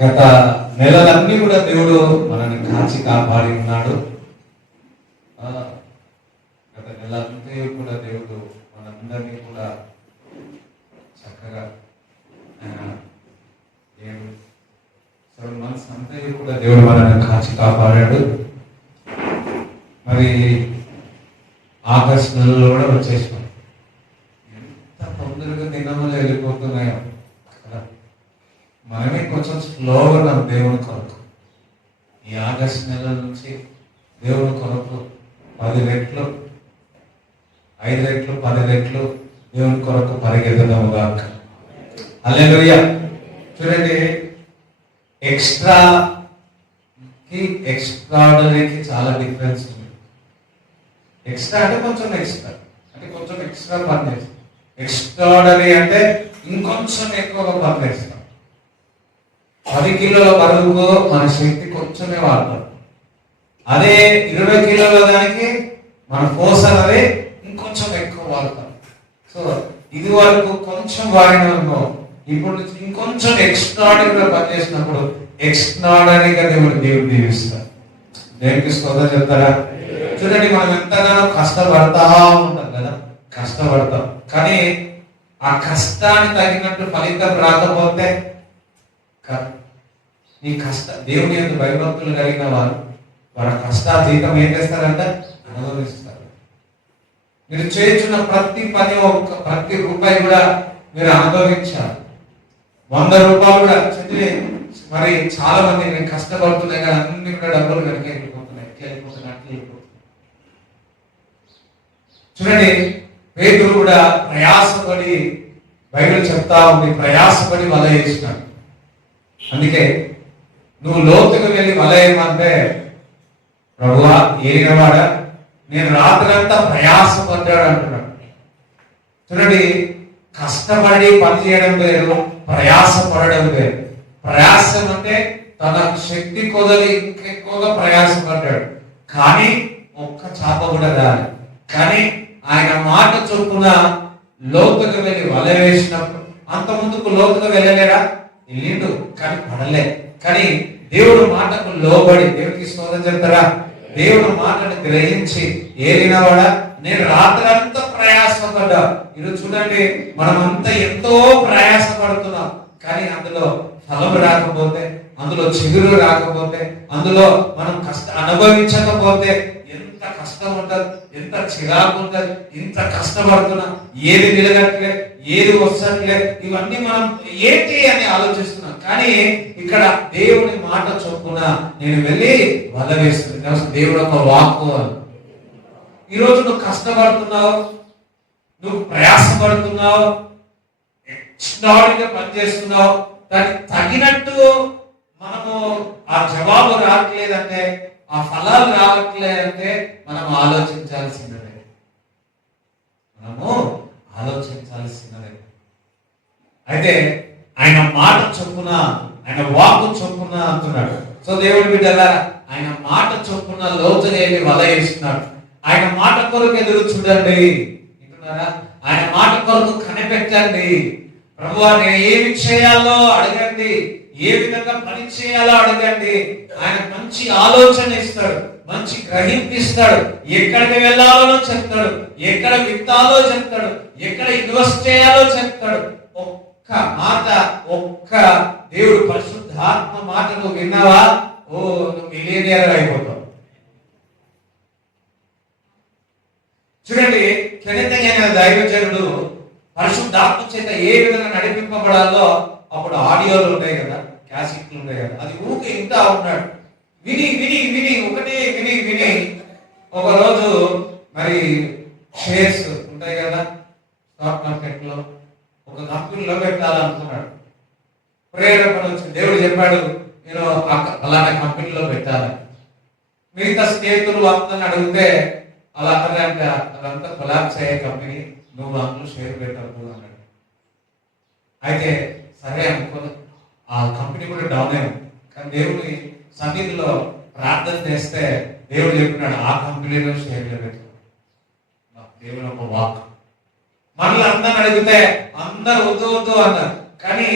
గత నెలలన్నీ కూడా దేవుడు మనల్ని కాచి కాపాడి ఉన్నాడు. గత నెలంతా కూడా దేవుడు మనందరినీ కూడా చక్కగా 7 months అంతా కూడా దేవుడు మనల్ని కాచి కాపాడాడు. మరి ఆగస్టు నెలలో కూడా వచ్చేసాం. ఎంత తొందరగా దినములు వెళ్ళిపోతున్నాయో కదా. మనమే కొంచెం స్లోగా ఉన్నాం దేవుని కొరకు. ఈ ఆగస్టు నెల నుంచి దేవుని కొరకు 10 రెట్లు 5 రెట్లు 10 రెట్లు దేవుని కొరకు పరిగెత్తడం కాక. హల్లెలూయా. చూడండి, ఎక్స్ట్రాడనరీకి చాలా డిఫరెన్స్ ఉంది. ఎక్స్ట్రా అంటే కొంచెం ఎక్స్ట్రా పని చేస్తాం. ఎక్స్ట్రాడనరీ అంటే ఇంకొంచెం ఎక్కువగా పని చేస్తాం. 10 కిలోల బరువుకు మన శక్తి కొంచెమే వాడతాం. అదే 20 కిలోల దానికి మన ఫోర్స్ అనేది ఇంకొంచెం ఎక్కువ వాడతాం. సో ఇది వరకు కొంచెం వాడిన ఇప్పుడు ఇంకొంచెం ఎక్స్ట్రాడనరీగా పనిచేసినప్పుడు ఎక్స్ట్రాడనరీగా దేవుడు దీవిస్తారు. దేవుడికి స్తోత్రం చెప్తారా? చూడండి, మనం ఎంతగానో కష్టపడతా ఉంటాం కదా, కష్టపడతాం. కానీ ఆ కష్టానికి తగినట్టు ఫలితం రాకపోతే దేవుని యందు భయభక్తులు కలిగిన వారి కష్టాతీతం ఏం చేస్తారంటే అనుభవిస్తారు. మీరు చేస్తున్న ప్రతి పని ప్రతి రూపాయి కూడా మీరు అనుభవించాలి. 100 రూపాయలు కూడా మరి చాలా మంది నేను కష్టపడుతున్నాయి కానీ అన్ని కూడా డబ్బులు కనుక వెళ్ళిపోతున్నాయి. చూడండి, పేతురు కూడా ప్రయాసపడి, బైబిల్ చెప్తా ఉంది, ప్రయాసపడి వల వేసినాడు. అందుకే నువ్వు లోతుకు వెళ్ళి వల వేయమంటే, ప్రభువా ఏలినవాడా నేను రాత్రంతా ప్రయాసపడ్డాడు అంటున్నాడు. చూడండి, కష్టపడి పని చేయడం వేరు, ప్రయాసపడడం వేరు. ప్రయాసం అంటే తన శక్తి కొదలి ఇంకెక్కువగా ప్రయాసపడ్డాడు, కానీ ఒక్క చాప కూడా రాలి. కానీ ఆయన మాట చొప్పున లోతుకు వెళ్ళి వల వేసినప్పుడు, అంత ముందుకు లోతుకు వెళ్ళలేరా? వెళ్ళిండు కానీ పడలే. కానీ దేవుడు మాటకు లోబడి, దేవుడికి స్తోత్రం చెప్తారా? దేవుడు మాటను గ్రహించి ఏలినవాడా నేను రాత్రంతా ప్రయాసపడ్డా. ఈరోజు చూడండి, మనమంతా ఎంతో ప్రయాసపడుతున్నాం, కానీ అందులో ఫలం రాకపోతే, అందులో చిగురు రాకపోతే, అందులో మనం అనుభవించకపోతే ఎంత కష్టం ఉంటుంది, ఎంత చిరాకు ఉంటుంది. ఇంత కష్టపడుతున్నా ఏది నిలగట్లే, ఏది వస్తట్లే, ఇవన్నీ మనం ఏంటి అని ఆలోచిస్తున్నాం. కానీ ఇక్కడ దేవుని మాట చొప్పున నేను వెళ్ళి వల వేస్తున్నాను. దేవుడు ఒక వాక్కు. ఈరోజు నువ్వు కష్టపడుతున్నావు, నువ్వు ప్రయాసపడుతున్నావు, ఎక్స్ట్రాడినరీగా పనిచేస్తున్నావు, దానికి తగినట్టు మనము ఆ జవాబు రావట్లేదంటే, ఆ ఫలాలు రావట్లేదంటే మనం ఆలోచించాల్సినదే. అయితే ఆయన మాట చొప్పున, ఆయన వాక్కు చొప్పున అంటున్నాడు. సో దేవుడి బిడ్డలా ఆయన మాట చొప్పున లోతులేని వల వేస్తున్నాడు. ఆయన మాట కొరకు ఎదురు చూడండి, వింటున్నారా? ఆయన మాట కొరకు కనిపెట్టండి. ప్రభువా నేను ఏమి చేయాలో అడగండి, ఏ విధంగా పని చేయాలో అడగండి. ఆయన మంచి ఆలోచన ఇస్తాడు, మంచి గ్రహింపిస్తాడు, ఎక్కడికి వెళ్ళాలో చెప్తాడు, ఎక్కడ విత్తాలో చెప్తాడు, ఎక్కడ ఇన్వెస్ట్ చేయాలో చెప్తాడు. ఒక్క మాట, ఒక్క దేవుడు పరిశుద్ధాత్మ మాట నువ్వు విన్నావా, ఓ నువ్వు మిలియనియర్ అయిపోతావు. చూడండి, కెనెతయ్య దైవజనుడు పరిశుద్ధాత్మ చేత ఏ విధంగా నడిపింపబడాలో అప్పుడు ఆడియోలు ఉంటాయి కదా, క్యాసెట్లు ఉంటాయి కదా, అది ఊకే ఇంటా ఉన్నాడు. విని విని విని ఒకటే విని విని ఒకరోజు మరి షేర్స్ ఉంటాయి కదా స్టాక్ మార్కెట్ లో, ఒక కంపెనీలో పెట్టాలనుకున్నాడు. ప్రేరేపణ వచ్చింది, దేవుడు చెప్పాడు నేను అలాంటి కంపెనీలో పెట్టాలి. మిగతా స్నేహితులు అందరిని అడిగితే అలా అంటే అదంతా కొలాప్స్ అయ్యే కంపెనీ, నువ్వు అందులో షేర్ పెట్టకు అన్నాడు. అయితే సరే అనుకోని ఆ కంపెనీ కూడా డౌన్ అయింది. కానీ దేవుడి సన్నిధిలో ప్రార్థన చేస్తే దేవుడు చెప్పినాడు ఆ కంపెనీలో షేర్లు పెట్టు. దేవుడు ఒక వాక్. మళ్ళీ అందరిని అడిగితే అందరు వద్దు వద్దు అన్నారు. కానీ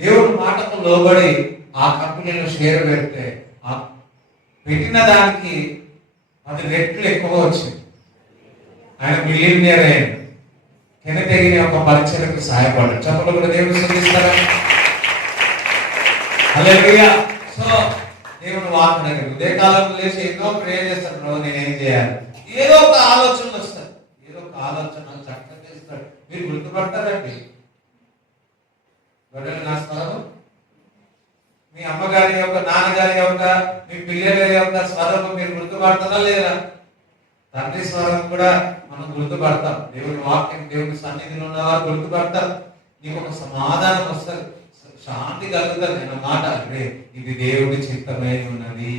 దేవుడు మాటకు లోబడి ఆ కంపెనీలో షేర్ పెడితే ఆ పెట్టిన దానికి 10 రెట్లు ఎక్కువ వచ్చింది. ఆయన మిలియనియర్ అయ్యాడు. కెనతగిన ఒక పరిచయకు సహాయపడ్డాడు. చెప్పలు కూడా దేవుడు స్తుతిస్తారా? హల్లెలూయా. సో దేవుడు వాక్యం ఉదయకాలంలో లేచి ఎన్నో ప్రేయర్ చేస్తాడు. ప్రభు నేనేం చేయాలి? ఏదో ఒక ఆలోచనలు వస్తాయి. ఏదో ఒక ఆలోచన చక్కగా చేస్తాడు. మీరు గుర్తుపడతారండి. గొడ్డలు నా స్వరం, మీ అమ్మగారి యొక్క, నాన్నగారి యొక్క, మీ పిల్లల యొక్క స్వరం మీరు గుర్తుపడతారా లేదా? తండ్రి స్వరం కూడా మనం గుర్తుపడతాం. దేవుని వాక్యం, దేవుని సన్నిధిలో ఉన్నవారు గుర్తుపడతాం. నీకు ఒక సమాధానం వస్తుంది, శాంతి కలుగుతుంది. అన్న మాట అంటే ఇది దేవుడి చిత్తమై ఉన్నది.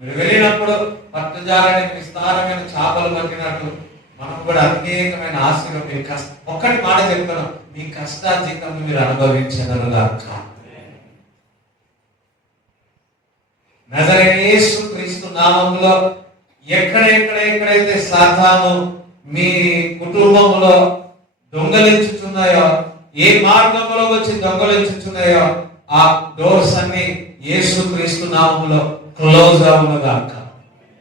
మీరు వెళ్ళినప్పుడు పట్టుజాలని విస్తారమైన చేపలు పట్టినట్టు మనం కూడా అనేకమైన ఆశీర్వాదం. మీ ఒక్కటి మాట చెప్తున్నాం, మీ కష్టార్జితం మీరు అనుభవించగలగాక. నజరేయుడైన యేసు క్రీస్తు నామములో ఎక్కడైతే సాతాను మీ కుటుంబంలో దొంగలించుచున్నాయో, ఏ మార్గంలో వచ్చి దొంగలించుచున్నాయో ఆ డోర్స్ అన్ని యేసు క్రీస్తు నామములో క్లోజ్ అవునుగాక.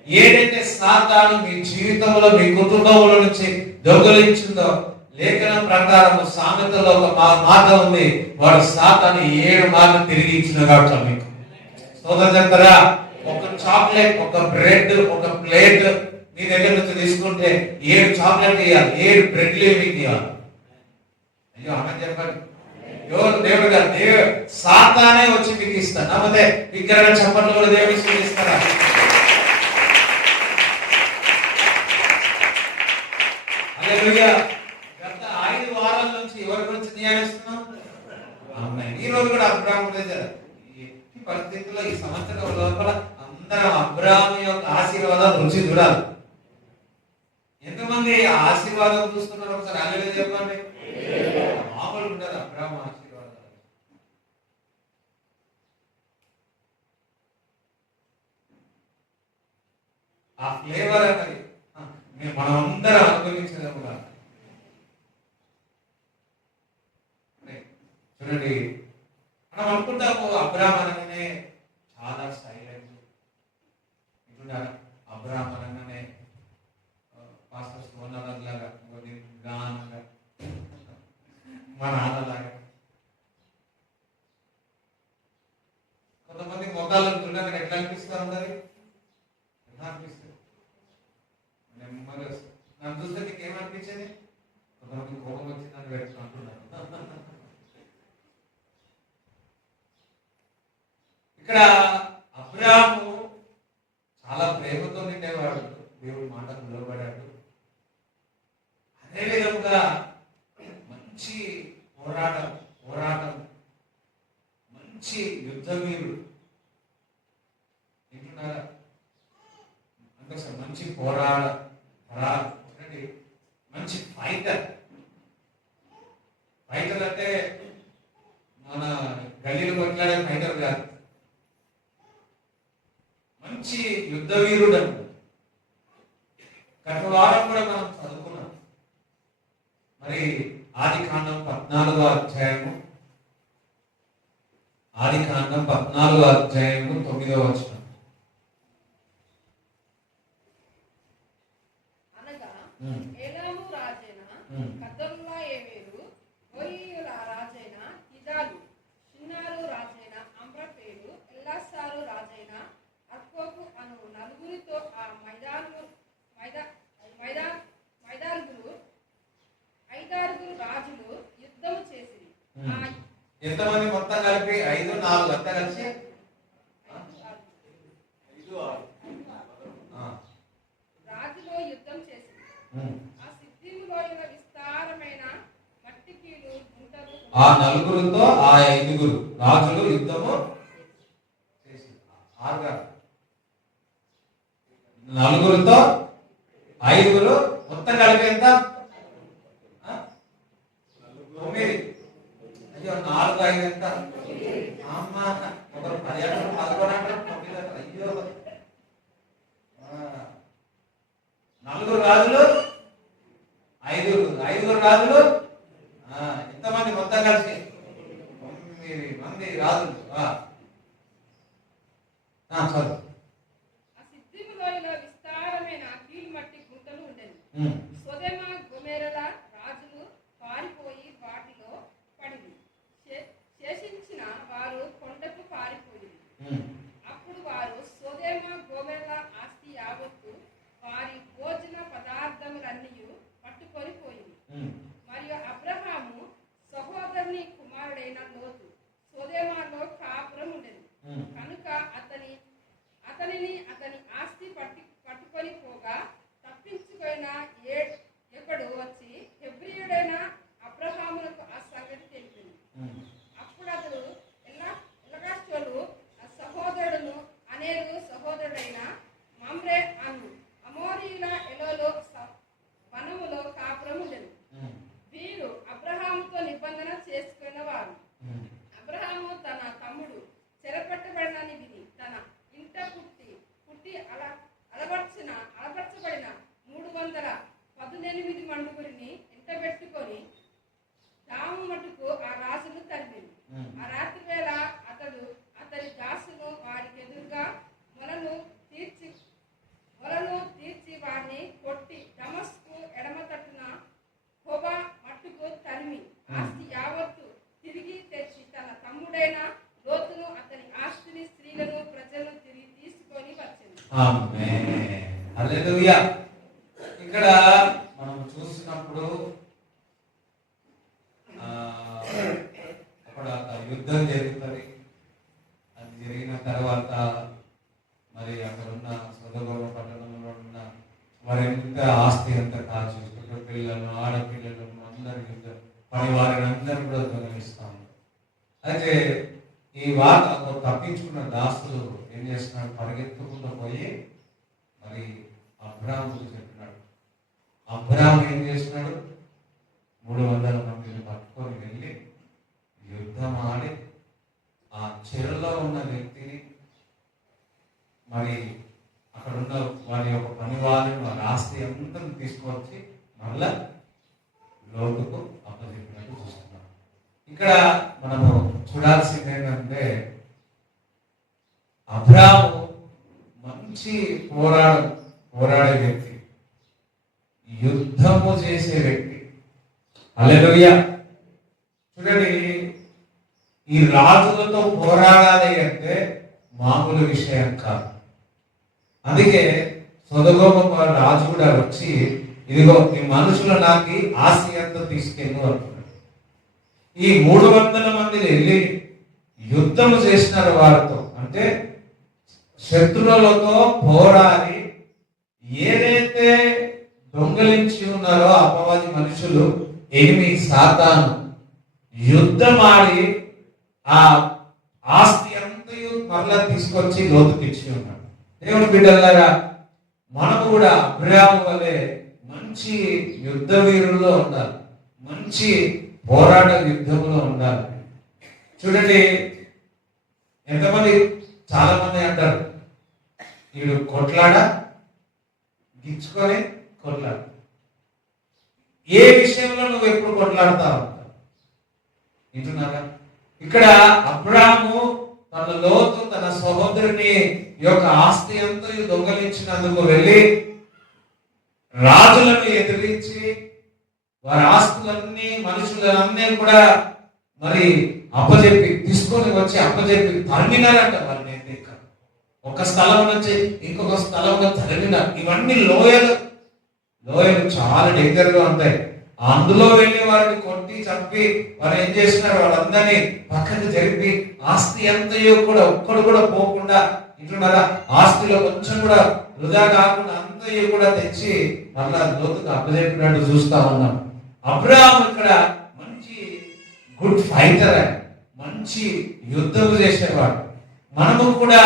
ఏదైతే సాతాను మీ జీవితంలో, మీ కుటుంబంలో నుంచి దొంగలించిందో, లేఖనం ప్రకారం సామెతలో ఒక మాట ఉంది, వాడు సాతాను 7 మార్లు తిరిగి ఇచ్చినగాక. మీకు స్తోత్రం చెప్తారా? ఒక చాక్లెట్, ఒక బ్రెడ్, ఒక ప్లేట్ మీ దగ్గర నుంచి తీసుకుంటే 7 చాక్లెట్ ఇవ్వాలి, 7 బ్రెడ్లు మీకు ఇవ్వాలి. అయ్యో ఆమె చెప్పండి. దేవుడు గారు సాతానే వచ్చి మీకు ఇస్తాను. నమ్మదే విగ్రహ చప్పట్లు కూడా దేవుడు ఇస్తారా? గత 5 వారాల నుంచి ఎవరి గురించి ధ్యానిస్తున్నాం? ఈ రోజు కూడా అబ్రాహాము పరిస్థితుల్లో ఈ సంవత్సరం లోపల అందరం అబ్రాహాము యొక్క ఆశీర్వాదం రుచి చూడాలి. ఎంతమంది ఆశీర్వాదం చూస్తున్నారు? ఒకసారి హల్లెలూయా చెప్పండి. మామూలు ఉండదు అబ్రాహాము ఆశీర్వాదం. ఆ ఫ్లేవర్ అనేది మనం అందరం అనుభవించగలము. చూడండి, మనం అనుకుంటాము అబ్రాహాము అనగానే చాలా సైలెంట్. అబ్రాహాము అనగానే పాస్టర్ సోనాథ్ లాగా, గానంగా, మా నాన్నలాగా. కొంతమంది మొక్కలు చూడడానికి ఎట్లా అనిపిస్తూ ఉన్నది? ఎట్లా అనిపిస్తుంది? నెమ్మదిగా నన్ను చూస్తే నీకు ఏమనిపించేది? కొంతమంది కోపం వచ్చిందని పెట్టుకుంటున్నాను. ఇక్కడ అబ్రాహాము చాలా ప్రేమతో నిండేవాడు, దేవుడి మాటకు నిలబడాడు. అదే విధంగా మంచి పోరాటం, మంచి యుద్ధ వీరుడు. ఏంటున్నారా? అంటే మంచి మంచి ఫైటర్ అంటే మన గల్లీలో కొట్లాడే ఫైటర్ కాదు, మంచి యుద్ధ వీరుడు. గత వారం కూడా మనం చదువుకున్నాం. మరి ఆదికాండం 14వ అధ్యాయము 9వ వచనం. ఏలాము రాజైన కదొర్లాయోమెరు, మోయాబీయుల రాజైన తిదాలు, షిన్నారు రాజైన అమ్రాఫేలు, ఎల్లాసారు రాజైన అర్కోకు అను 4గురితో ఆ ఐదారుగురు రాజులు యుద్ధము చేసిరి. ఎంతమంది మొత్తం కలిపి? 5, 4 అంతా కలిసి 5, 6 రాజులో యుద్ధం చేసిరి. ఆ సిద్ధిములో విస్తారమైన మట్టికీలు గుంటలు. ఆ 4గురితో ఆ 5గురు రాజులు యుద్ధము చేసిరి. 4గురితో 5గురు మొత్తం కలిపి ఎంత? 9. అయ్యో 4, 5 ఎంత? అమ్మ ఒకరు 10 అంటారు, 11 అంటారు, 9 అంటారు. అయ్యో 4 రాజులు, 5 రాజులు. ఎంతమంది మొత్తం కలిసి? 9 మంది రాజులు. చదువు. ఆ సిద్ధిము లోయలో విస్తారమైన కీలుమట్టి గుంటలు ఉండేవి. సొదొమ గొమొర్రాల రాజులు పారిపోయి వాటిలో పడింది. శేషించిన వారు కొండకు పారిపోయింది. అప్పుడు వారు సొదొమ గొమొర్రాల ఆస్తి యావత్తు వారి భోజన పదార్థములన్నీ పట్టుకొని పోయింది. మరియు అబ్రహాము సహోదరుని కుమారుడైన లోతు సొదొమలో కాపురం ఉండేది. కనుక అతనిని అతని ఆస్తి పట్టుకొని పోగా తప్పించుకున్న ఎక్కడు వచ్చి హెబ్రీయుడైన అబ్రహామునకు ఆ సంగతి తెలిపింది. అప్పుడు అతడు ఎలగాస్టోలు సహోదరుడును అనేరు సహోదరుడైన మమ్రే అను అమోరీల ఎలోలో వనములో కాపురం ఉండెను. వీరు అబ్రహాముతో నిబంధన చేసుకున్న వారు. అబ్రహాము తన తమ్ముడు చెరపట్టబడినని విని తన ఇంట పుట్టి అలవర్చబడిన 318 మండుగురిని ఇంటబెట్టుకొని దాము మటుకు ఆ రాజును తరిమింది. ఆ రాత్రి వేళ అతడు అతని దాసును వారికి ఎదురుగా మొలను తీర్చి వారిని కొట్టి దమస్కు ఎడమ తట్టున హోబా మట్టుకు తరిమి ఆస్తి యావత్తు తిరిగి తెచ్చి తన తమ్ముడైన లోతును అతని ఆస్తిని స్త్రీలను ప్రజలను తిరిగి తీసుకొని వచ్చింది. ఆమేన్. హల్లెలూయా. ఇక్కడ మనం చూసినప్పుడు అక్కడ ఒక యుద్ధం జరుగుతుంది. అది జరిగిన తర్వాత మరి అక్కడ ఉన్న సొదొమ పట్టణంలో ఉన్న వారింత ఆస్తి అంతా కాల్చి పిల్లలను ఆడపిల్లలను అందరి పని వారిని అందరూ కూడా దొంగిలిస్తాము. అయితే ఈ వార్త తప్పించుకున్న దాసులు ఏం చేస్తున్నాడు, పరిగెత్తుకుంటూ పోయి మరి అబ్రాహాముకు చెప్పినాడు. అబ్రాహాము ఏం చేస్తున్నాడు, 300 మందిని పట్టుకొని వెళ్ళి యుద్ధం ఆడి ఆ చెరలో ఉన్న వ్యక్తిని మరి అక్కడ ఉన్న వారి యొక్క పని వారిని వారి ఆస్తి అంతా తీసుకొచ్చి మళ్ళా లోతుకు అప్పచెప్పినట్టు చూస్తున్నాం. ఇక్కడ మనము చూడాల్సింది ఏంటంటే అబ్రాహాము మంచి పోరాడే వ్యక్తి, యుద్ధము చేసే వ్యక్తి. హల్లెలూయా. చూడండి, ఈ రాజులతో పోరాడాలి అంటే మామూలు విషయం కాదు. అందుకే సొదొమ రాజు కూడా వచ్చి ఇదిగో ఈ మనుషులు నాకు ఆస్తి అంతా తీసుకెళ్ళు అంటున్నాడు. ఈ 300 మంది వెళ్ళి యుద్ధము చేసినారు వారితో, అంటే శత్రువులతో పోరాడి ఏదైతే దొంగలించి ఉన్నారో అపవాది మనుషులు సాతాను యుద్ధమాడి ఆ ఆస్తి అంతయు మరలా తీసుకొచ్చి లోతుకి ఇచ్చి ఉన్నాడు. దేవుని బిడ్డలారా, మనము కూడా అబ్రహాము వలె మంచి యుద్ధ వీరుల్లో ఉండాలి, మంచి పోరాట యుద్ధంలో ఉండాలి. చూడండి, ఎంతమంది చాలా మంది అంటారు వీడు గిచ్చుకొని కొట్లాడ. ఏ విషయంలో నువ్వు ఎప్పుడు కొట్లాడుతావు వింటున్నారా? ఇక్కడ అబ్రాహాము తన లోతు తన సహోదరుని యొక్క ఆస్తి అంతా దొంగలించినందుకు వెళ్ళి రాజులను ఎదిరించి వారి ఆస్తులన్నీ మనుషులన్నీ కూడా మరి తీసుకొని వచ్చి అప్పచెప్పి తరిమినారంట. వారిని ఒక స్థలం నుంచి ఇంకొక స్థలంలో తరిమినారు. ఇవన్నీ లోయలు చాలా డేంజర్ గా ఉంటాయి. అందులో వెళ్ళి వారిని కొట్టి చంపి వారు ఏం చేస్తున్నారు, వాళ్ళందరినీ పక్కకు జరిపి ఆస్తి అంతయో కూడా ఒక్కడు కూడా పోకుండా ఇంటున్నారా, ఆస్తిలో కొంచెం కూడా వృధా కాకుండా అంతయో కూడా తెచ్చి మళ్ళా లోతుకు అప్పచెప్పినట్టు చూస్తా ఉన్నాం. అబ్రహాము ఇక్కడ మంచి గుడ్ ఫైటర్, మంచి యుద్ధం చేసేవాడు. మనము కూడా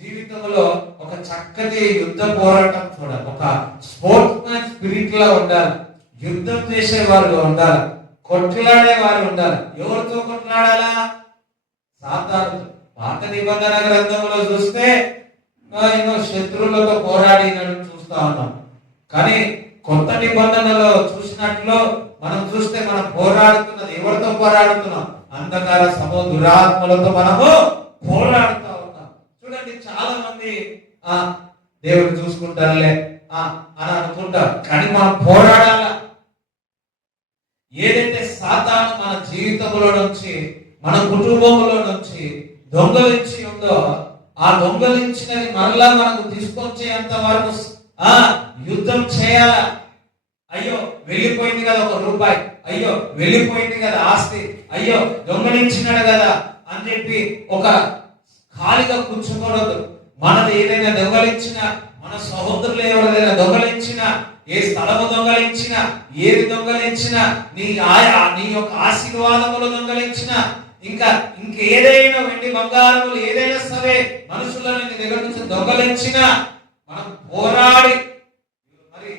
జీవితంలో ఒక చక్కటి యుద్ధ పోరాటం చూడాలి, ఒక స్పోర్ట్స్ మ్యాన్ స్పిరిట్ లా ఉండాలి, యుద్ధం చేసే వారు ఉండాలి, కొట్లాడే వారు ఉండాలి. ఎవరితో కొట్లాడాలా? సాతాను. పాత నిబంధన గ్రంథంలో చూస్తే ఎన్నో శత్రువులతో పోరాడినట్టు చూస్తా ఉన్నాం. కానీ కొత్త నిబంధనలో చూసినట్లు మనం చూస్తే మనం పోరాడుతున్నది ఎవరితో పోరాడుతున్నాం? అంధకార దురాత్మలతో మనము పోరాడుతూ ఉన్నాం. చూడండి, చాలా ఆ దేవుడు చూసుకుంటారులే అని అనుకుంటారు. కానీ మనం పోరాడాల. ఏదైతే సాతాను మన జీవితంలో నుంచి, మన కుటుంబంలో నుంచి దొంగలించి ఉందో, ఆ దొంగలించినది మరలా మనకు తీసుకొచ్చేంత వరకు యుద్ధం చేయాల. అయ్యో వెళ్ళిపోయింది కదా ఒక రూపాయి, అయ్యో వెళ్ళిపోయింది కదా ఆస్తి, అయ్యో దొంగలించినాడు కదా అని చెప్పి ఒక ఖాళీగా కూర్చోకూడదు. మనది ఏదైనా దొంగలించినా, మన సహోదరులు ఎవరైనా దొంగలించినా, ఏ స్థలము దొంగలించినా, ఏది దొంగలించినా, నీ యొక్క ఆశీర్వాదములు దొంగలించినా, ఇంకేదైనా వెండి బంగారములు ఏదైనా సరే మనుషులను నీ దగ్గర నుంచి దొంగలించినా, మనం పోరాడి, మరి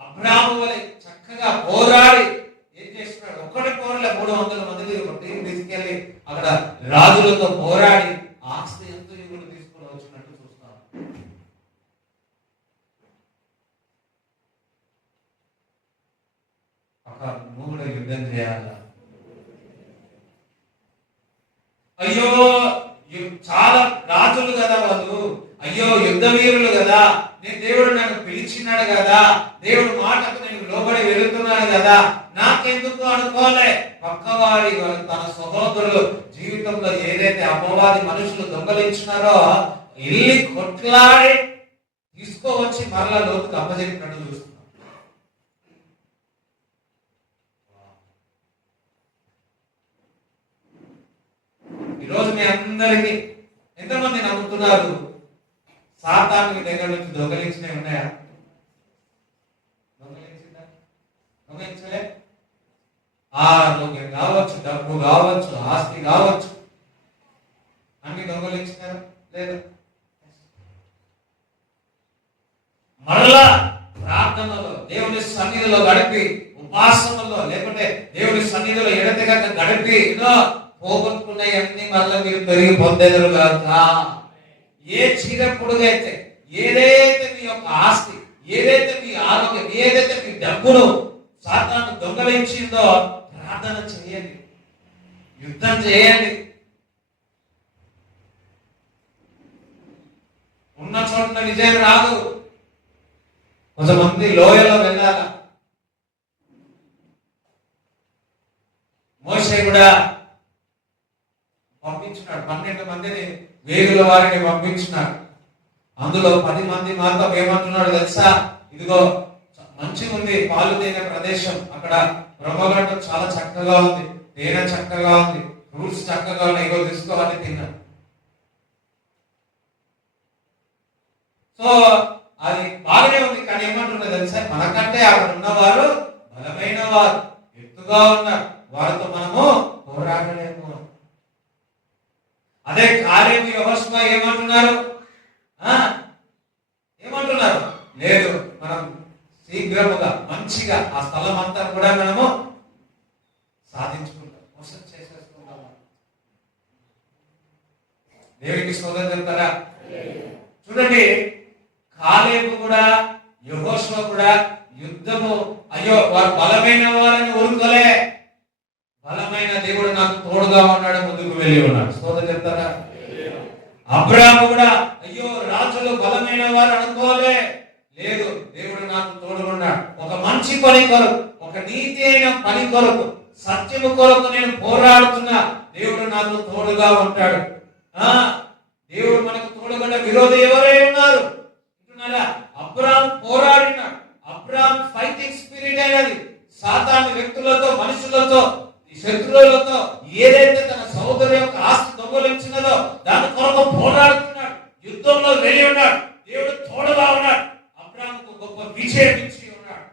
అబ్రాము వలె చక్కగా పోరాడి ఏం చేస్తున్నాడు? ఒక్కటి పోరాడలే, 300 మందిని ఒక టీం తీసుకెళ్లి అక్కడ రాజులతో పోరాడి ఆస్తి ఎంతో ఇవుడు తీసుకుని వచ్చినట్టు చూస్తాం. నువ్వు కూడా యుద్ధం చేయాలా? అయ్యో చాలా రాజులు కదా వాళ్ళు, అయ్యో యుద్ధ వీరులు కదా, దేవుడు నన్ను పిలిచినాడు కదా, దేవుడు మాటకు నేను లోబడి వెళుతున్నాను కదా, నాకెందుకు అనుకోలే. పక్కవారి తన సహోదరులు జీవితంలో ఏదైతే అపవాది మనుషులు దొంగలించినారో ఇల్లి కొట్లాడి తీసుకోవచ్చి మరలా లోతుకు అప్పజెప్పినట్టు చూస్తున్నాం. ఈరోజు మీ అందరికీ ఎంతమంది నమ్ముతున్నారు సాతాను మీ దగ్గర నుంచి దొంగలించినవి ఉన్నాయా? దొంగలించలే? ఆరోగ్యం కావచ్చు, డబ్బు కావచ్చు, ఆస్తి కావచ్చు, అన్ని దొంగలించినారు లేదు? మరలా ప్రార్థనలో దేవుని సన్నిధిలో గడిపి, ఉపాసనలో లేకుంటే దేవుని సన్నిధిలో ఎడతెగక గడిపి పోగొట్టుకున్నాయన్నీ మళ్ళీ మీరు పెరిగి పొందేదరు కాక. ఏ చీర పొడుగైతే, ఏదైతే మీ యొక్క ఆస్తి, ఏదైతే మీ ఆరోగ్యం, ఏదైతే మీ డబ్బును సాతాను దొంగలించిందో ప్రార్థన చేయండి, యుద్ధం చేయండి. ఉన్న చోట్ల విజయం రాదు. కొంతమంది లోయలో వెళ్ళాల. మోషే కూడా పంపించినాడు, 12 మందిని వేగుల వారిని పంపించినాడు. అందులో 10 మంది మాత్రం ఏమంటున్నాడు తెలుసా? ఇదిగో మంచిగా ఉంది, పాలు తేనె ప్రదేశం, అక్కడ బ్రహ్మగడ్డ చాలా చక్కగా ఉంది, తేనె చక్కగా ఉంది, ఫ్రూట్స్ చక్కగా ఉన్నాయి, ఇగో తీసుకోవాలని తిన్నాడు. సో అది బాగానే ఉంది. కానీ ఏమంటున్నది తెలుసా? మనకంటే అక్కడ ఉన్నవారు బలమైన వారు, ఎత్తుగా ఉన్నారు, వారితో మనము పోరాడలేము. అదే కాలేబు యెహోషువ ఏమంటున్నారు? ఏమంటున్నారు? లేదు, మనం శీఘ్రముగా మంచిగా ఆ స్థలం అంతా కూడా మనము సాధించుకుంటాం, మోసం చేసేసుకుంటాం. దేవునికి స్తోత్రం చెప్తారా? చూడండి, కాలేబు కూడా యెహోషువ కూడా యుద్ధము, అయ్యో వారు బలమైన వారిని ఊరుకోలే, బలమైన దేవుడు నాకు తోడుగా ఉన్నాడు, ముందుకు వెళ్ళి ఉన్నాడు. స్తోత్రం చెప్తారా? అబ్రాహాము కూడా అయ్యో రాజులు బలమైన వారు అనుకోలే, లేదు దేవుడు నాకు తోడుగున్నాడు, ఒక మంచి పని కొరకు, ఒక నీతి అయిన పని కొరకు, సత్యము కొరకు నేను పోరాడుతున్నా, దేవుడు నాకు తోడుగా ఉంటాడు. దేవుడు మనకు తోడుగా విరోధి ఎవరై ఉన్నారు? అబ్రాహాము పోరాడినాడు. అబ్రాహాము ఫైటింగ్ స్పిరిట్ అయినది. సాతాను వ్యక్తులతో, మనుషులతో, శత్రువులతో ఏదైతే తన సోదరు యొక్క ఆస్తి దొంగలించినదో దాని కొరకు పోరాడుతున్నాడు, యుద్ధంలో వెళ్ళి ఉన్నాడు, దేవుడు తోడుగా ఉన్నాడు, అబ్రాహాముకు గొప్ప విజయం ఇచ్చి ఉన్నాడు.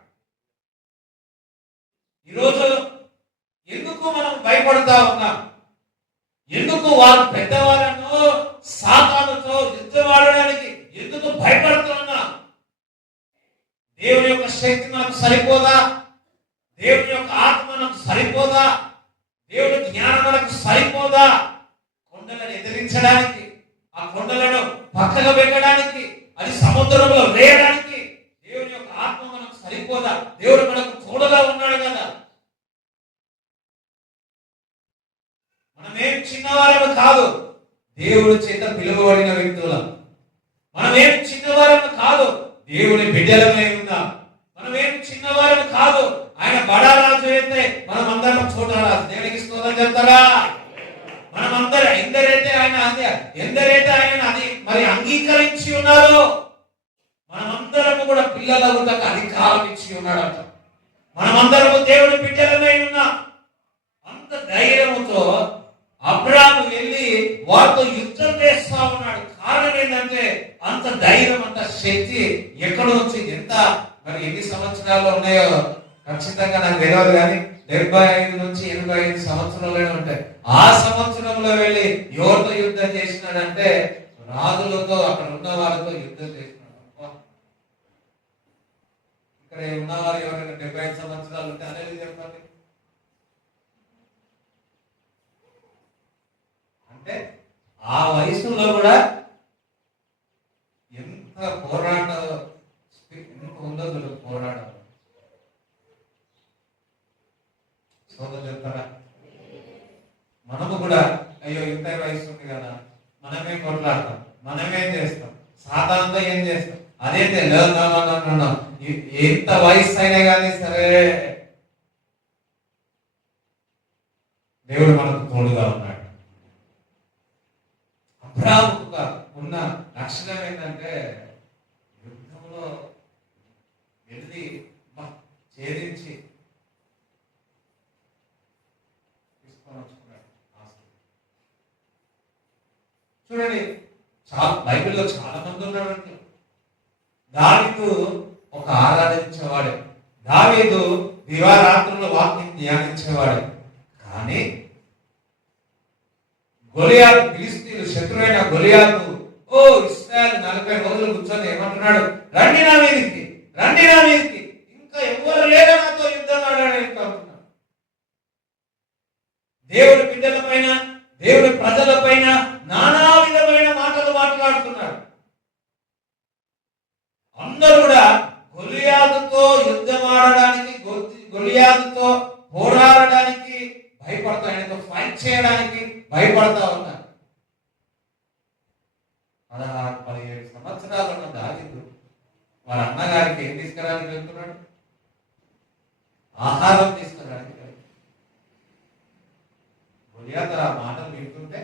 ఈరోజు ఎందుకు మనం భయపడతా ఉన్నాం? ఎందుకు వారు పెద్దవాళ్ళను సాతానుతో యుద్ధం ఆడడానికి ఎందుకు భయపడుతున్నా? దేవుని యొక్క శక్తి మనకు సరిపోదా? దేవుని యొక్క ఆత్మ మనకు సరిపోదా? దేవుని జ్ఞానం మనకు సరిపోదా? కొండలను ఎదిరించడానికి, ఆ కొండలను పక్కగా పెట్టడానికి, అది సముద్రంలో వేయడానికి దేవుని యొక్క ఆత్మ మనకు సరిపోదా? దేవుడు మనకు తోడుగా ఉన్నాడు కదా. మనమేం చిన్నవాళ్ళము కాదు, దేవుడి చేత పిలువబడిన వ్యక్తులం. మనమేమి చిన్నవారము కాదు, దేవుని బిడ్డలమై ఉన్నాం. మనమేమి చిన్నవారము కాదు, ఆయన బడారాజు అయితే మనం అందరం చోటరాజు. దేవునికి స్తోత్రం చెప్తారా? మనమందరం ఎందరైతే ఆయన అది మరి అంగీకరించి ఉన్నారో మనమందరము కూడా పిల్లలకు అధికారం ఇచ్చి ఉన్నాడంట. మనమందరము దేవుని బిడ్డలమై ఉన్నాం. అంత ధైర్యముతో అబ్రాహాము వెళ్ళి వారితో యుద్ధం చేస్తా ఉన్నాడు. కారణం ఏంటంటే అంత ధైర్యం, అంత శక్తి ఎక్కడ నుంచి, ఎంత మరి ఎన్ని సంవత్సరాలు ఉన్నాయో ఖచ్చితంగా నాకు తెలియదు, కానీ 75 నుంచి 85 సంవత్సరాలనే ఉంటాయి. ఆ సంవత్సరంలో వెళ్ళి ఎవరితో యుద్ధం చేసినాడంటే రాజులతో, అక్కడ ఉన్న వారితో యుద్ధం చేసినాడు. ఇక్కడ ఉన్నవారు ఎవరైనా 75 సంవత్సరాలు ఉంటే అనేది చెప్పండి. అంటే ఆ వయసులో కూడా ఎంత పోరాట ఎంత ఉందో పోరాటం. సోదరు చెప్తారా? మనము కూడా అయ్యో ఇంత వయసు ఉంది కదా, మనమేం కొట్లాడతాం, మనమేం చేస్తాం, సాధారణంగా ఏం చేస్తాం, అదైతే ఎంత వయసు అయినా కానీ సరే దేవుడు మనకు తోడుగా ఉన్నాడు. అబ్రాహాముకు ఉన్న లక్షణం ఏంటంటే యుద్ధంలో వెళ్ళి ఛేదించి తీసుకొని వచ్చుకున్నాడు. చూడండి, బైబిల్లో చాలా మంది ఉన్నాడు. దావీదు ఒక ఆరాధించేవాడు. దావీదు దివారాత్రుల వాక్యం ధ్యానించేవాడు. కానీ గొలియాతు, ఫిలిష్తీయులు శత్రువైన గొలియాతు, ఇశ్రాయేలు 40 రోజులు కూర్చొని ఏమంటున్నాడు? రండి నా మీదకి, రండి నా మీదకి, ఇంకా ఎవరు లేరు నాతో యుద్ధం ఆడడానికి అంటున్నాడు. దేవుడి బిడ్డల పైన, దేవుడి ప్రజల పైన నానా విధమైన మాటలు మాట్లాడుతున్నాడు. అందరూ కూడా గొలియాతుతో యుద్ధం ఆడడానికి, గొలియాతుతో పోరాడడానికి భయపడతా, ఆయనతో ఫైట్ చేయడానికి భయపడతా ఉన్నారు. 16-17 సంవత్సరాలు ఉన్న దావీదు వారి అన్నగారికి ఏం తీసుకురానికి వెళ్తున్నాడు? ఆహారం తీసుకురానికి. గొలియాతు ఆ మాటలు వింటుంటే,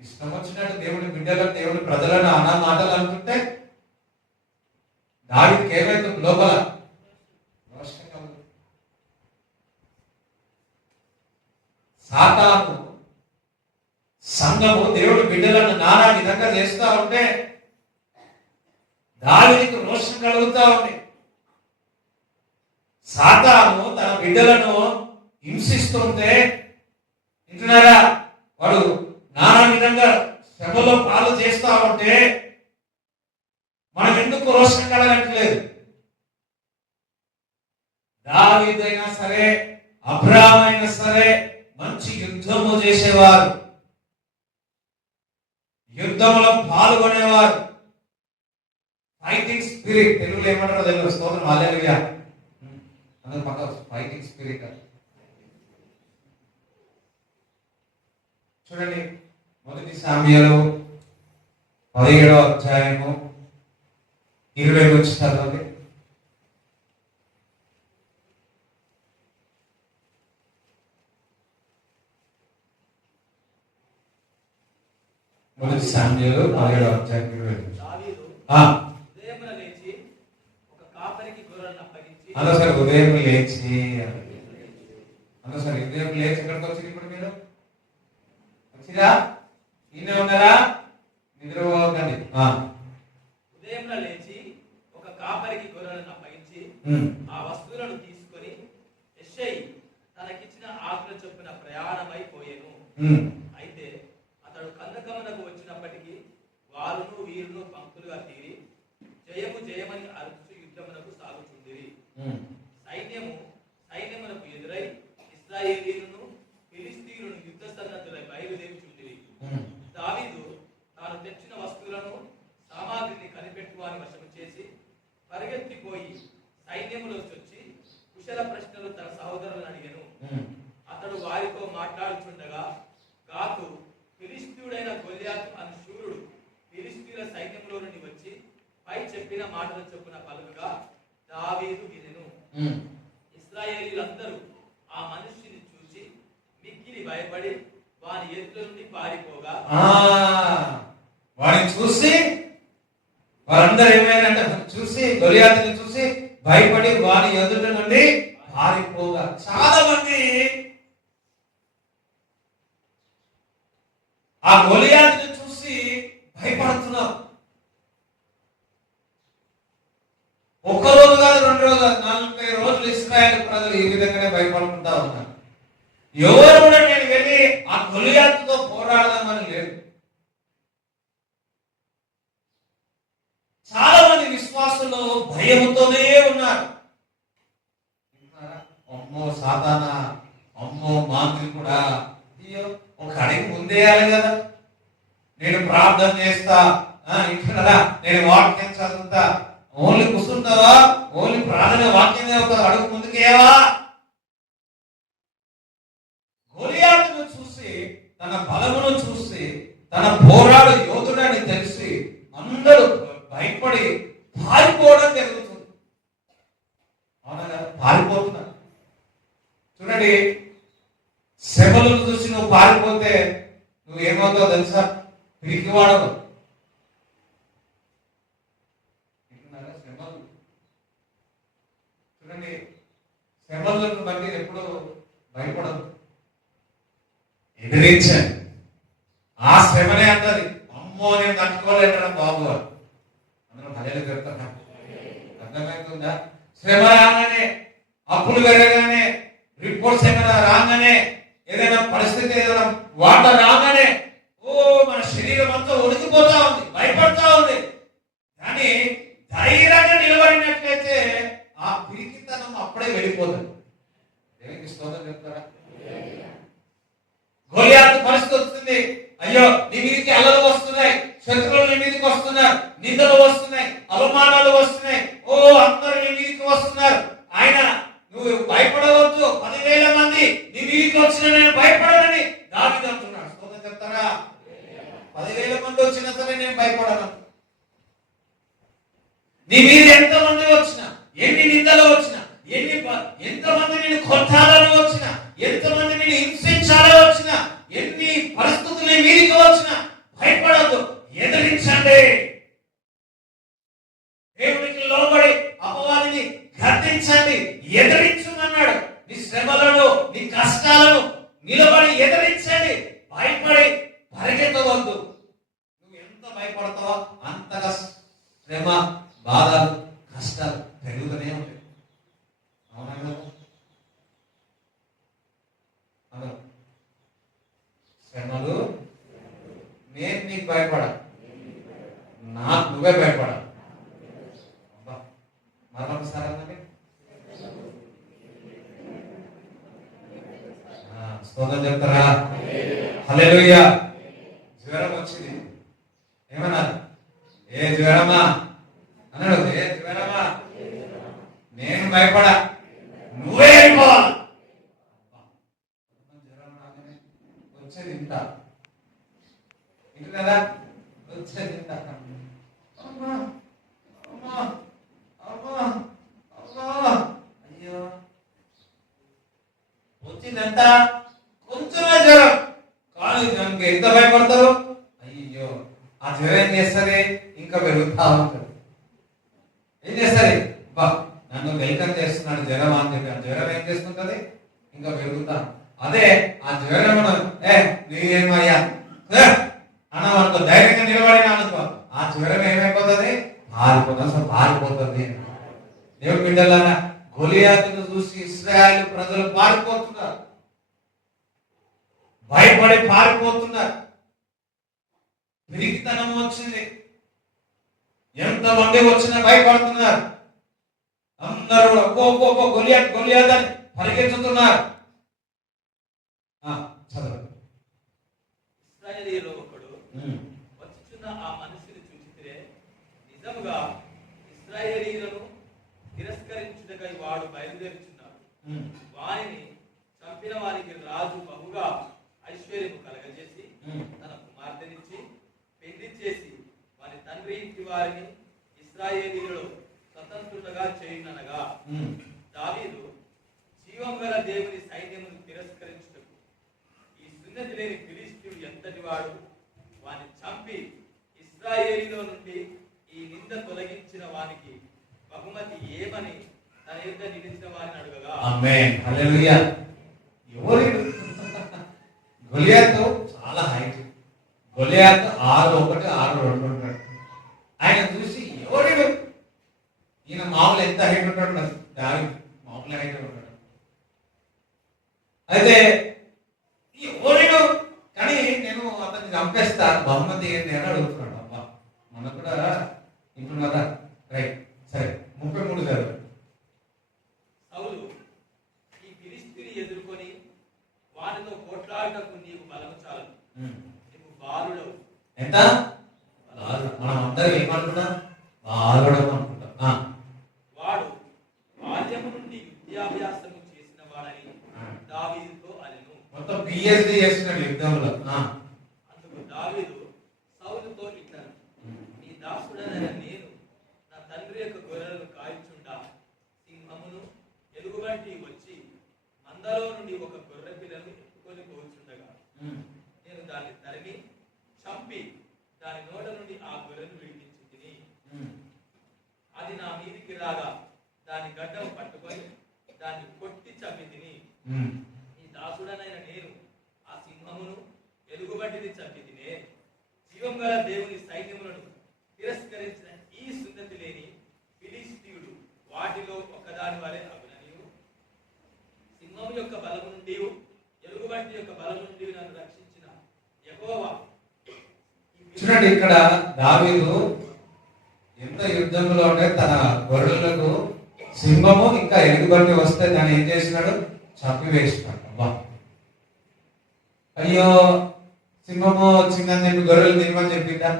ఇష్టం వచ్చినట్టు దేవుని బిడ్డలను, దేవుని ప్రజలను అన్న మాటలు అంటుంటే దావీదుకి ఏమైతుంది? లోపల సాతాను సంఘము దేవుడి బిడ్డలను నానా విధంగా చేస్తా ఉంటే దావీదుకు రోషం కలుగుతా ఉంది. సాతాను తన బిడ్డలను హింసిస్తుంటే వింటున్నారా? వాడు నానా విధంగా శ్రమలో పాలు చేస్తా ఉంటే మనం ఎందుకు రోషం కలగట్లేదు? దావీదైనా సరే, అబ్రాహాము అయినా సరే మంచి యుద్ధము చేసేవారు, యుద్ధంలో పాల్గొనేవారు. ఫైటింగ్ స్పిరిట్, తెలుగులో ఏమంటారో తెలుగు, స్తోత్రం హల్లెలూయా. అందరూ పక్క ఫైటింగ్ స్పిరిట్. చూడండి, 1 సామ్యుయేలు 17వ అధ్యాయము 20 నుంచి చదవండి. సామ్యుయేలు 17వ అధ్యాయం 20 నుంచి. అందరూ ఉదయం లేచి ఎక్కడికి వచ్చి ఇప్పుడు మీరు వచ్చిరా? ఈయన ఉన్నారా? నిద్రపోకండి. ఉదయం లేచి ఒక కాపరికి గొర్రెలను అప్పగించి ఆ వస్తువులను తీసుకొని యెషయి తనకిచ్చిన ఆజ్ఞ చొప్పున ప్రయాణమై పోయెను. అయితే అతడు కందకమునకు వచ్చినప్పటికీ వారును వీరును పంక్తులుగా తీరి జయము జయమని అరుచు యుద్ధమునకు సాగుచుండిరి. సైన్యమునకు ఎదురై ఇశ్రాయేలీయులను ఫిలిష్తీయులను యుద్ధ సన్నద్ధులై బయలుదేరుచుండిరి. దావీదు తాను తెచ్చిన వస్తువులను సామాగ్రిని కనిపెట్టువాని వశము చేసి పరిగెత్తిపోయి సైన్యములో చొచ్చి కుశల ప్రశ్నలు తన సహోదరులను అడిగెను. అతడు వారితో మాట్లాడుచుండగా గాతు ఫిలిష్తీయుడైన గొలియాతు అను శూరుడు ఫిలిష్తీయుల సైన్యంలో నుండి చొప్పున పలుకగా దావీదు వినెను. ఇశ్రాయేలీయులందరూ ఆ మనిషిని చూసి మిక్కిలి భయపడి వాని ఎదుట నుండి పారిపోగా, వాడిని చూసి వారందరూ ఏమైనా చూసి గొలియాతుని చూసి భయపడి వాని ఎదుట నుండి పారిపోగా. చాలా మంది ఆ గొలియాతుని చూసి భయపడుతున్నారు. ఒక్క రోజు కాదు, 2 రోజులు కాదు, 40 రోజులు ఇశ్రాయేలు ప్రజలు ఈ విధంగానే భయపడుకుంటా ఉన్నారు. ఎవరు కూడా నేను వెళ్ళి ఆ గొలియాతుతో పోరాడదామని లేదు. చాలా మంది విశ్వాసులు భయంతోనే ఉన్నారు. అమ్మో సాతానా, అమ్మో మాంత్రికుడా, అయ్యో ఒక అడిగి ముందేయాలి కదా, నేను ప్రార్థన చేస్తా, ఇంటున్నారా, నేను వాక్యం చదువుతా, ఓన్లీ కూర్చుంటావా, ఓన్లీ ప్రార్థన వాక్యమే ఒక అడుగు ముందుకేవా. గొలియాతును చూసి, తన బలమును చూసి, తన పోరాడు యోధుడని తెలిసి అందరూ భయపడి పారిపోవడం జరుగుతుంది. అవునా కదా, పారిపోతున్నారు. చూడండి, శ్రమలను చూసి నువ్వు పారిపోతే నువ్వు ఏమవుతావు తెలుసా? పిరికివాడవు. శ్రమలు చూడండి, శ్రమలను బట్టి ఎప్పుడు భయపడదు, ఎదిరించండి. ఆ శ్రమనే అంటది, అమ్మో నేను తట్టుకోలేటడం బాబు అని. అందరం భయాలు చెప్తాను. అర్థమవుతుందా? శ్రమ రాగానే, అప్పులు పెరగానే, రిపోర్ట్స్ ఏమైనా రాగానే, ఏదైనా పరిస్థితి ఏదైనా వాట రాగానే మన శరీరం అంతా ఉడికిపోతా ఉంది, భయపడతా ఉంది. కానీ ధైర్యంగా నిలబడినట్లయితే ఆ పిరికితనం అప్పుడే వెళ్ళిపోతుంది. దేవునికి స్తోత్రం చెప్తారా? గొలియాతు పరిస్థితి వస్తుంది, అయ్యో నీ మీదకి అలలు వస్తున్నాయి, శత్రువులు నీ మీదకి వస్తున్నారు, నిందలు వస్తున్నాయి, అవమానాలు వస్తున్నాయి, అందరూ నీ మీదకి వస్తున్నారు. ఆయన నువ్వు భయపడవద్దు, 10,000 మంది నీ మీదకి వచ్చిన నేను భయపడనని దావీదు అంటున్నాడు. స్తోత్రం చెప్తారా? 10,000 మంది వచ్చినా సరే నేను భయపడను. నీ మీద ఎంతమంది వచ్చినా, ఎన్ని నిందలు వచ్చినా, ఎంతమంది నేను కొట్టాలని వచ్చినా, ఎంతమంది నేను హింసించాలని వచ్చినా, ఎన్ని పరిస్థితులు నీ మీదకి వచ్చినా భయపడద్దు, ఎదిరించండి. దేవునికి లోబడి అపవాదిని గద్దించండి, ఎదిరించమన్నాడు. నీ శ్రమలను, నీ కష్టాలను నిలబడి ఎదిరించండి. భయపడి పరిగెత్తవద్దు. నువ్వు ఎంత భయపడతావో అంతగా శ్రమ, బాధలు, కష్టాలు పెరుగుతూనే ఉంటాయి. అవునా కదా? శ్రమలు నేను నీకు భయపడ, నాకు నువ్వే భయపడ. మరొకసారి అన్నది స్తోత్రం చెప్తారా? హల్లెలూయా. జ్వరం వచ్చింది, ఏమన్నారు? ఏ జ్వరమా అన్నాడు. ఏ జ్వరమా, నేను భయపడ, నువ్వే అయిపోవాలి. జ్వరం రాగానే వచ్చేది ఇంత ఇంటి కదా, వచ్చేది ఇంత. అయ్యో వచ్చిందంతా కొంచెమే జ్వరం, కానీ దానికి ఎంత భయపడతారు. అయ్యో ఆ జ్వరం ఏం చేస్తుంది, ఇంకా పెరుగుతా ఉంటుంది. ఏం చేస్తుంది, నన్ను వెల్కమ్ చేస్తున్నాడు జ్వరం అని చెప్పి ఆ జ్వరం ఏం చేస్తుంటది, ఇంకా పెరుగుతా. అదే ఆ జ్వరం నేనేమయ్యా అన్నమనుకో, ధైర్యంగా నిలబడినా అనుకో, ఆ జ్వరం ఏమైపోతుంది, పారిపోతుంది. అసలు పారిపోతుంది. దేవుని బిడ్డలారా, గొలియాతును చూసి ఇశ్రాయేలు ప్రజలు పారిపోతున్నారు, భయపడి పారిపోతున్నారు. పిరికితనం వచ్చింది, ఎంతమంది వచ్చినా భయపడుతున్నారు. అందరూ గొలియాత్ గొలియాత్ అని పరిగెత్తుతున్నారు. చదవండి. ఇశ్రాయేలీయులో ఒకడు వచ్చుచున్న ఆ మనిషిని చూచితే నిజముగా ఇశ్రాయేలీయులను తిరస్కరించుటకై వాడు బయలుదేరుచున్నాడు. వారిని చంపిన వారికి రాజు బహుగా ఐశ్వర్యము కలగజేసి తన కుమార్తెనిచ్చి పెళ్లి చేసి వారి తండ్రి ఇంటి వారిని ఇశ్రాయేలీయులలో వస్తుండగా చేయుననగా ఉమ్. దావీదు జీవం గల దేవుని సైన్యమును తిరస్కరించుటకు ఈ సున్నతి లేని ఫిలిష్తీయుడు ఎంతటి వాడు, వాని చంపి ఇశ్రాయేలీలో నుండి ఈ నింద తొలగించిన వానికి బహుమతి ఏమని తన యుద్ధ నిలిచిన వారిని అడగగా ఆమేన్. హల్లెలూయా. ఎవరు గొలియాతు చాలా హైట్. గొలియాతు 6'1", 6'2" ఉంటాడు. ఆయన చూసి ఎవడు ఈయన మామూలు ఎంత హైట్ ఉంటాడు, దావీదు మామూలు హైట్ ఉంటాడు. అయితే ఎవడు కానీ నేను అతన్ని చంపేస్తా, బహుమతి ఏంటి అని అడుగుతున్నాడు. అబ్బా మనకు కూడా వింటున్నారా? రైట్, సరే. 33 చదువు. సౌలు ఈ ఫిలిష్తీయుని ఎదుర్కొని వానితో పోట్లాడటకు నీకు బలము చాలదు, నీవు బాలుడవు. ఎంత మనం అందరం ఏమనుకున్నాం? బాలుడం అనుకుంటాం. వాడు బాల్యము నుండి విద్యాభ్యాసము చేసిన వాడని దావీదుతో అనెను. మొత్తం PhD చేస్తున్నాడు యుద్ధంలో. అందుకు దావీదు సౌలుతో ఇట్లా, నీ దాసుడనైన నేను నా తండ్రి యొక్క గొర్రెలను కాల్చుండా సింహమును ఎలుగుబంటి వచ్చి మందలో నుండి ఒక గొర్రె పిల్లను ఎత్తుకొని పోచుండగా నేను దాన్ని తరిమి చంపి దాని నోట నుండి ఆ గొర్రెను విడిపించి తిని అది నా మీదికి రాగా దాని గడ్డం పట్టుకొని దాన్ని కొట్టి చంపి తిని ఈ దాసుడనైన నేను ఆ సింహమును ఎలుగుబంటిని చంపి తినే. జీవం గల దేవుని సైన్యములను తిరస్కరించిన ఈ సున్నతి లేని ఫిలిష్తీయుడు వాటిలో ఒకదాని వలె అగుననియు, సింహము యొక్క బలము నుండి ఎలుగుబంటి యొక్క బలము నుండి నన్ను రక్షించిన యెహోవా. చూడండి, ఇక్కడ దావీదు ఎంత యుద్ధంలో ఉంటే తన గొర్రెలకు సింహము ఇంకా ఎలుగుబంటి వస్తే దాన్ని ఏం చేసినాడు? చంపివేసినాడు. అబ్బా, అయ్యో సింహము వచ్చిందని చెప్పి గొర్రెలు తినమని చెప్పిందా?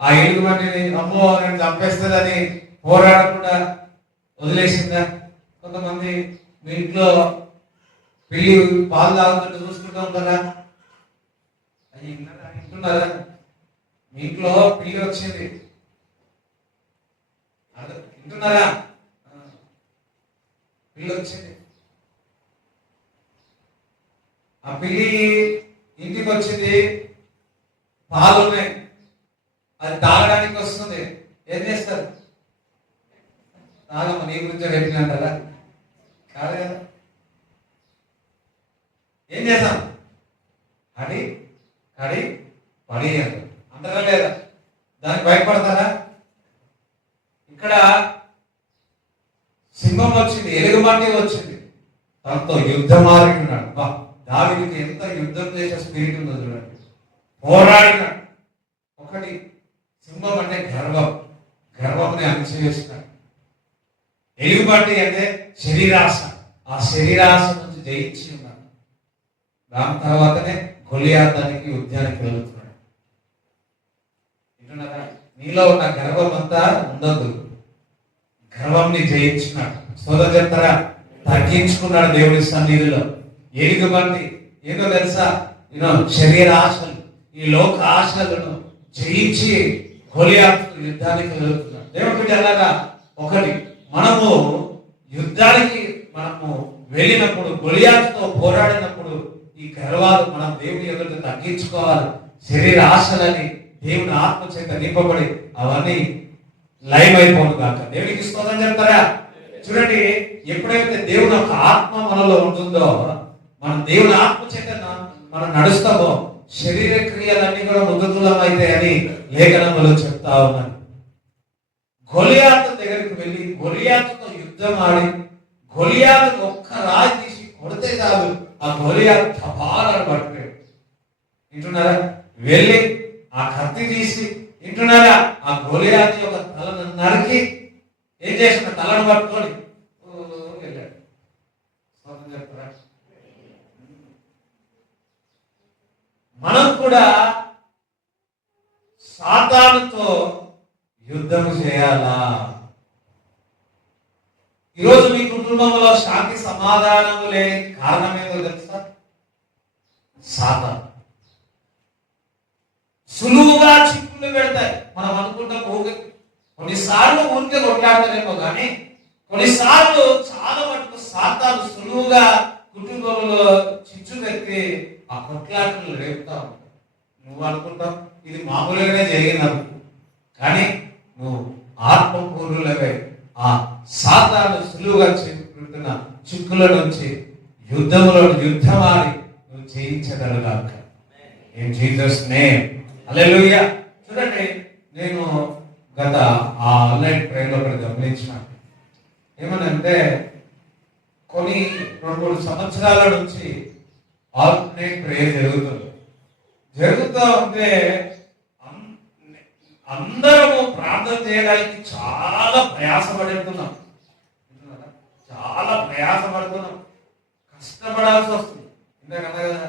ఆ ఎలుగుబంటిని అమ్మో నేను చంపేస్తుందని పోరాడకుండా వదిలేసిందా? కొంతమంది మీ ఇంట్లో పిల్లి పాలు తాగుతుంటే చూసుకుంటాం కదా, అది వింటున్నారా? మీ ఇంట్లో పిల్లి వచ్చింది, వింటున్నారా? పిల్లి వచ్చింది, ఆ పిల్లి ఇంటికి వచ్చింది, పాలు ఉన్నాయి, అది తాగడానికి వస్తుంది. ఏం చేస్తారు? తాగమ్మ, నీ గురించి పెట్టినంటారా? కాదు కదా. ఏం చేస్తాం? కడి కడి పడి అంటారా లేదా? దానికి భయపడతారా? ఇక్కడ సింహం వచ్చింది, ఎలుగుబంటి వచ్చింది, తనతో యుద్ధమారి ఉన్నాడు. దావీదుకి ఎంత యుద్ధం చేసే స్పిరిట్ ఉందో చూడండి. పోరాడినాడు. ఒకటి, సింహం అంటే గర్వం, గర్వంని అణిచివేసినాడు. ఎలుగుబంటి అంటే శరీరాశ, ఆ శరీరాశ నుంచి జయించి ఉన్నాడు. దాని తర్వాతనే గొలియాతానికి యుద్ధానికి వెళ్తున్నాడు. వింటున్నారా? నీలో ఉన్న గర్వం అంతా ఉండదు, గర్వంని జయించినాడు. సోదరు చెప్తారా? తగ్గించుకున్నాడు దేవుడి సన్నిధిలో. ఎలుగుబంటి ఏదో తెలుసా? శరీర ఆశలు, ఈ లోక ఆశలను జయించి గొలియాతు యుద్ధానికి వెళ్తున్నాడు. దేవుడి బిడ్డ అలాగా. ఒకటి, మనము యుద్ధానికి వెళ్ళినప్పుడు, గొలియాతుతో పోరాడినప్పుడు ఈ గర్వాలు మనం దేవుని ఎదుట తగ్గించుకోవాలి. శరీర ఆశలని దేవుని ఆత్మ చేత నింపబడి అవన్నీ లైవ్ అయిపోను కాక. దేవునికి స్తోత్రం చెప్తారా? చూడండి, ఎప్పుడైతే దేవుని యొక్క ఆత్మ మనలో ఉంటుందో, మన దేవుని ఆత్మ చేత మనం నడుస్తామో శరీర క్రియలన్నీ కూడా మృదులం అవుతాయని లేఖనములో చెప్తా ఉన్నాను. గొలియాతు దగ్గరికి వెళ్ళి గొలియాతుతో యుద్ధం ఆడి గొలియాతు ఒక్క రాయి తీసి కొడితే కాదు, ఆ గొలియాతు తపాలను పట్టుకోడు. వింటున్నారా? వెళ్ళి ఆ కత్తి తీసి, వింటున్నారా, ఆ గొలియాతు యొక్క తలను నరికి ఏం చేసిన? తలను పట్టుకొని వెళ్ళాడు. చెప్తారా? మనం కూడా సాతానుతో యుద్ధం చేయాలా? ఈరోజు మీ కుటుంబంలో శాంతి సమాధానము లేని కారణం ఏదో తెలుసా? సాతాను. సులువుగా చిక్కులు పెడతాయి. మన మనం అనుకుంటాం ఊరికే, కొన్నిసార్లు ఊరికే కొట్లాడతారేమో కానీ కొన్నిసార్లు చాలా మటుకు సాతాను సులువుగా కుటుంబంలో చిచ్చు పెట్టి ఆ కొట్లాటలు రేపుతా ఉంటావు. నువ్వు అనుకుంటావు ఇది మామూలుగానే జరిగినప్పుడు, కానీ నువ్వు ఆత్మపూర్ణులవై ఆ సాతాను సులువుగా పెడుతున్న చిక్కుల నుంచి యుద్ధమాడి నువ్వు జయించగలగాక. ఇన్ జీసస్ నేమ్ హల్లెలూయా. చూడండి, నేను గత ఆ ఆన్లైన్ ప్రేయర్లో కూడా గమనించిన ఏమనంటే, కొన్ని 2-3 సంవత్సరాల నుంచి ఆల్టర్నేట్ ప్రేయర్ జరుగుతూ ఉంటే అందరము ప్రార్థన చేయడానికి చాలా ప్రయాసపడుతున్నాం, చాలా ప్రయాసపడుతున్నాం, కష్టపడాల్సి వస్తుంది. ఇందాక కదా,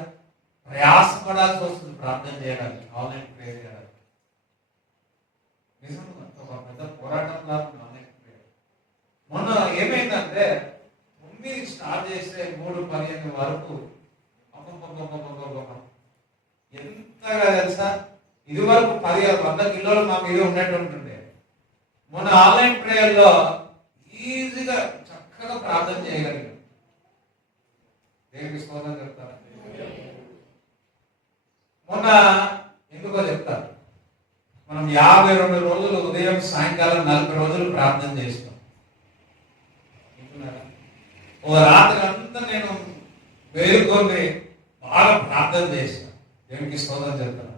ప్రయాసపడాల్సి వస్తుంది ప్రార్థన చేయడానికి, ఆన్లైన్ ప్రేయర్ చేయడానికి. నిజంగా ఒక పెద్ద పోరాటం లాగా ఆన్లైన్ ప్రేయర్. మొన్న ఏమైందంటే, ముందు స్టార్ట్ చేస్తే 3:15 వరకు ఎంతగా తెలుసా, ఇది వరకు 100 కిలోలు మా మీద ఉన్నట్టుంటుండే. మొన్న ఆన్లైన్ ప్రేయర్ లో ఈజీగా చక్కగా ప్రార్థన చేయగలిగాం. దేవునికి స్తోత్రం చెప్తారా? మొన్న ఎందుకో చెప్తారు, మనం 52 రోజులు ఉదయం సాయంకాలం 40 రోజులు ప్రార్థన చేస్తాం. ఓ రాత్రి అంతా నేను వేరుకొని బాగా ప్రార్థన చేస్తాను. దేవునికి స్తోత్రం చెప్తాను.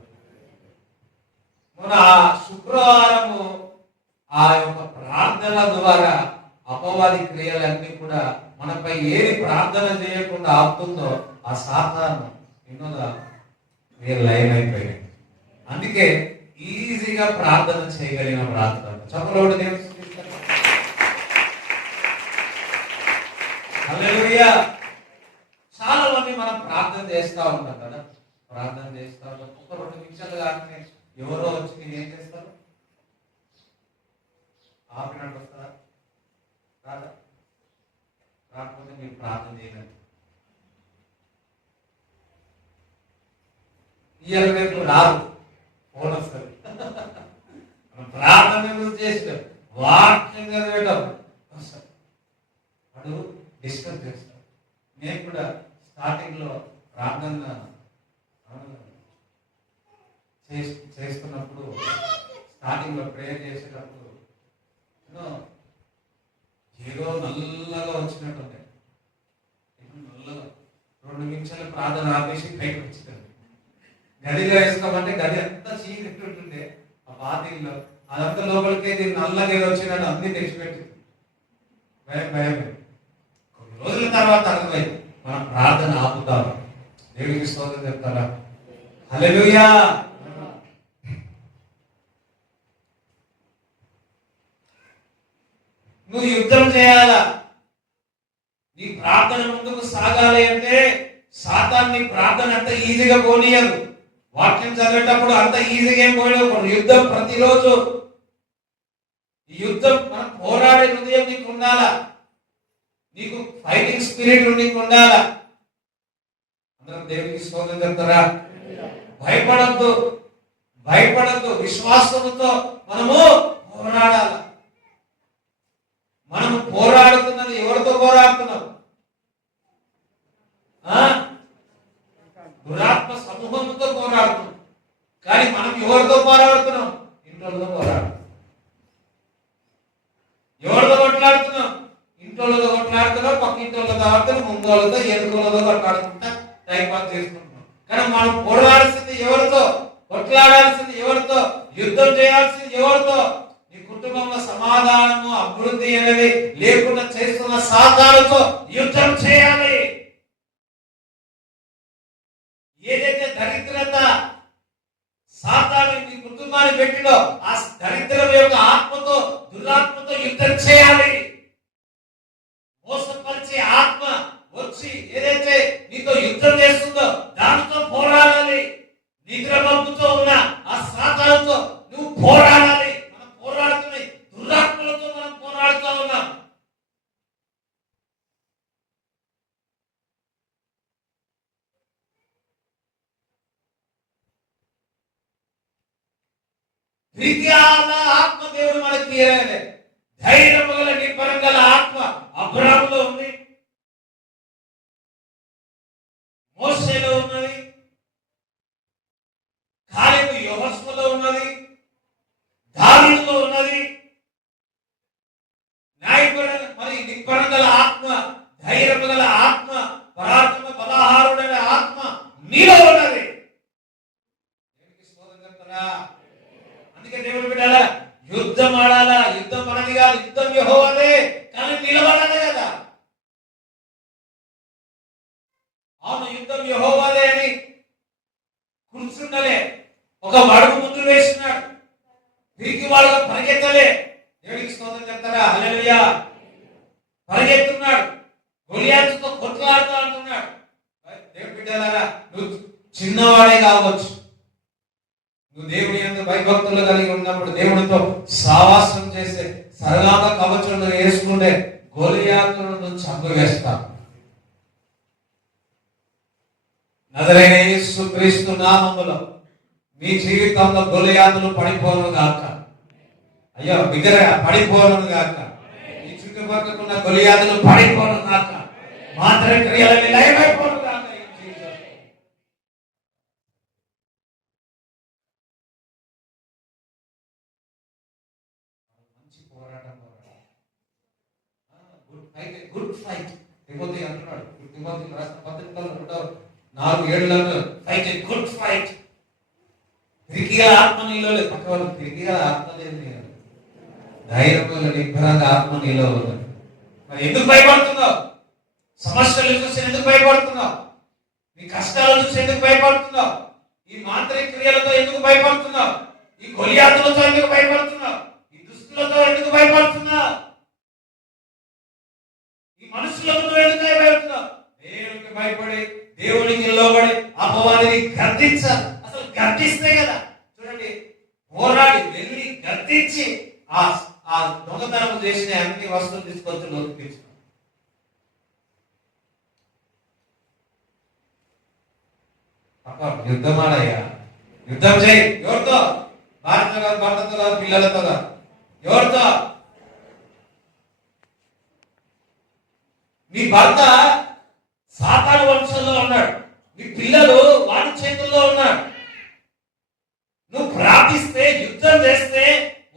మన శుక్రవారము ఆ యొక్క ప్రార్థన ద్వారా అపవాది క్రియలన్నీ కూడా మనపై ఏది ప్రార్థన చేయకుండా ఆపుతుందో ఆ సాతాను ఎన్నోగా లైన్ అయిపోయాయి. అందుకే ఈజీగా ప్రార్థన చేయగలిగిన ప్రార్థన చెప్పలోడు దేవుడు. హల్లెలూయా. చాలా మంది మనం ప్రార్థన చేస్తా ఉంటాం కదా, ప్రార్థన చేస్తా ఉంటాం. ఒక 2 నిమిషాలు కానీ ఎవరో వచ్చి నేను ఏం చేస్తారు, ఆపినట్టు వస్తారా? రాదా? రాకపోతే మీరు ప్రార్థన చేయలేదు. ఇవాళ రేపు రాదు, ఫోన్ వస్తుంది. మనం ప్రార్థన చేస్తాం, వాక్యం చదివేటప్పుడు వస్తాడు, వాడు డిస్టర్బ్ చేస్తాడు. నేను కూడా స్టార్టింగ్ లో ప్రార్థన చేస్తున్నప్పుడు, స్టార్టింగ్ లో ప్రేయర్ చేసేటప్పుడు ఏదో నల్లగా వచ్చినట్టు ఉంటాయి. నల్లగా 2 నిమిషాలు ప్రార్థన ఆపేసి పైకి వచ్చింది. గదిలో వేసుకోమంటే గది అంతా చీకటి ఉంటుండే, ఆ బాతిల్లో అదంతా లోపలికి నల్లగా ఏదో వచ్చినట్టు అన్ని తెచ్చిపెట్టింది. భయం. కొన్ని రోజుల తర్వాత అర్థమైంది, మనం ప్రార్థన ఆపుతాం. దేవుడికి స్తోత్రం చెప్తారా? హల్లెలూయా. నువ్వు యుద్ధం చేయాలా, నీ ప్రార్థన ముందుకు సాగాలి అంటే సాతాను నీ ప్రార్థన అంత ఈజీగా పోనీయదు. వాక్యం చదివేటప్పుడు అంత ఈజీగా ఏం పోయకూడదు. యుద్ధం ప్రతిరోజు ఈ యుద్ధం మనం పోరాడే హృదయం నీకు ఉండాలా, నీకు ఫైటింగ్ స్పిరిట్ నీకు ఉండాలా. అందరం దేవునికి స్తోత్రం చెప్తారా? భయపడద్దు, విశ్వాసంతో మనము పోరాడాలి. మనము పోరాడుతున్నది ఎవరితో పోరాడుతున్నాం? దురాత్మ సమూహంతో పోరాడుతున్నాం. కానీ మనం ఎవరితో పోరాడుతున్నాం? ఇంట్లోతో పోరాడుతున్నాం. ఎవరితో కొట్లాడుతున్నాం? ఇంట్లోతో కొట్లాడుతున్నాం, పక్కింటోళ్ళతో ఆడుతున్నాం, ముందోళ్ళతో ఎదుగులతో కొట్లాడుకుంటా టైం పాస్ చేసుకుంటున్నాం. కానీ మనం పోరాడాల్సింది ఎవరితో? కొట్లాడాల్సింది ఎవరితో? యుద్ధం చేయాల్సింది ఎవరితో? నీ కుటుంబంలో సమాధానము అభివృద్ధి అనేది లేకుండా చేస్తున్న సాతానుతో యుద్ధం చేయాలి. ఏదైతే దరిద్రత సాతాను నీ కుటుంబాన్ని పెట్టినో ఆ దరిద్రం యొక్క ఆత్మతో, దురాత్మతో యుద్ధం చేయాలి. మోసపరిచే ఆత్మ వచ్చి ఏదైతే నీతో యుద్ధం చేస్తుందో దానితో పోరాడాలి. నిద్రమబ్బుతో ఉన్న ఆ సాతానుతో నువ్వు పోరాడాలి. మనం పోరాడుతున్నాయి, దురాత్మలతో మనం పోరాడుతూ ఉన్నాం. పిరికియాల ఆత్మ దేవుడు మనకి ఇవ్వలే. ధైర్యము గల నిబ్బరం గల ఆత్మ అబ్రాహాములో ఉంది, మోషేలో ఉన్నది, కాలేబు యెహోషువలో ఉన్నది, దావీదులో ఉన్నది. న్యాయపరమైన మరి నిబ్బరం గల ఆత్మ, ధైర్యము గల ఆత్మ, పరాక్రమ బలాహారుడైన ఆత్మ నీలో ఉన్నది. దేవునికి స్తోత్రం చెప్తారా? అందుకే దేవుడు బిడ్డలారా, యుద్ధం ఆడాలా. యుద్ధం మనది కాదు, యుద్ధం యెహోవాదే, కానీ నిలబడాలి కదా. అవును, యుద్ధం యెహోవాదే అని కూర్చుండలే, ఒక అడుగు ముందు వేస్తున్నాడు, తిరిగి వాళ్ళగా పరిగెత్తలే. దేవుడికి స్తోత్రం చెప్తారా? హల్లెలూయా. పరిగెత్తున్నాడు, గొలియాతుతో కొట్లాడుతూ అంటున్నాడు. దేవుడి బిడ్డలారా, నువ్వు చిన్నవాడే కావచ్చు, నువ్వు దేవుని యందు భయభక్తులు కలిగి ఉన్నప్పుడు, దేవుడితో సావాసం చేస్తే, సరళాత కవచంలో వేసుకుంటే గొలియాతులను చంపివేస్తావు. నజరైన యేసుక్రీస్తు నామములో మీ జీవితంలో గొలియాతులు పడిపోను గాక. అయ్యో బిగ్గరగా పడిపోను గాక. ఈ చుట్టుపక్కల గొలియాతులు పడిపోను గాక. మాత్ర క్రియలని లయమైపోను గాక. మంచి పోరాటం, గుడ్ ఫైట్. తిమోతి అంటున్నాడు, తిమోతి రాసిన పత్రికలో 4:7 ఫైట్ ఏ గుడ్ ఫైట్. తిరిగిగా ఆత్మ నీలో లేదు, పక్క వాళ్ళు తిరిగిగా ఆత్మ లేదు, ధైర్యంగా నిబ్బరంగా ఆత్మ నీలో ఉన్నది. మరి ఎందుకు భయపడుతున్నావు? సమస్యలు చూసి ఎందుకు భయపడుతున్నావు? నీ కష్టాలు చూసి ఎందుకు భయపడుతున్నావు? ఈ మాంత్రిక క్రియలతో ఎందుకు భయపడుతున్నావు? ఈ గొలియాతులతో ఎందుకు భయపడుతున్నావు? ఈ దుస్తులతో ఎందుకు భయపడుతున్నావు? ఈ మనుషులతో ఎందుకు భయపడుతున్నావు? దేవునికి భయపడి, దేవునికి లోబడి అపవాదిని గర్దించాలి. అసలు గర్దిస్తే కదా, చూడండి, పోరాడి వెళ్ళి గర్దించి ఆ దొంగతనం చేసిన అన్ని వస్తువులు తీసుకొచ్చి లోపించు. యుద్ధం ఆడయ్యా, యుద్ధం చేయి. ఎవరితో? భార్యతో కాదు, భర్తతో కాదు, పిల్లలతో కాదు. ఎవరితో? మీ భర్త సాతాను వంశంలో ఉన్నాడు, మీ పిల్లలు వాడి చేతుల్లో ఉన్నాడు. నువ్వు ప్రార్థిస్తే, యుద్ధం చేస్తే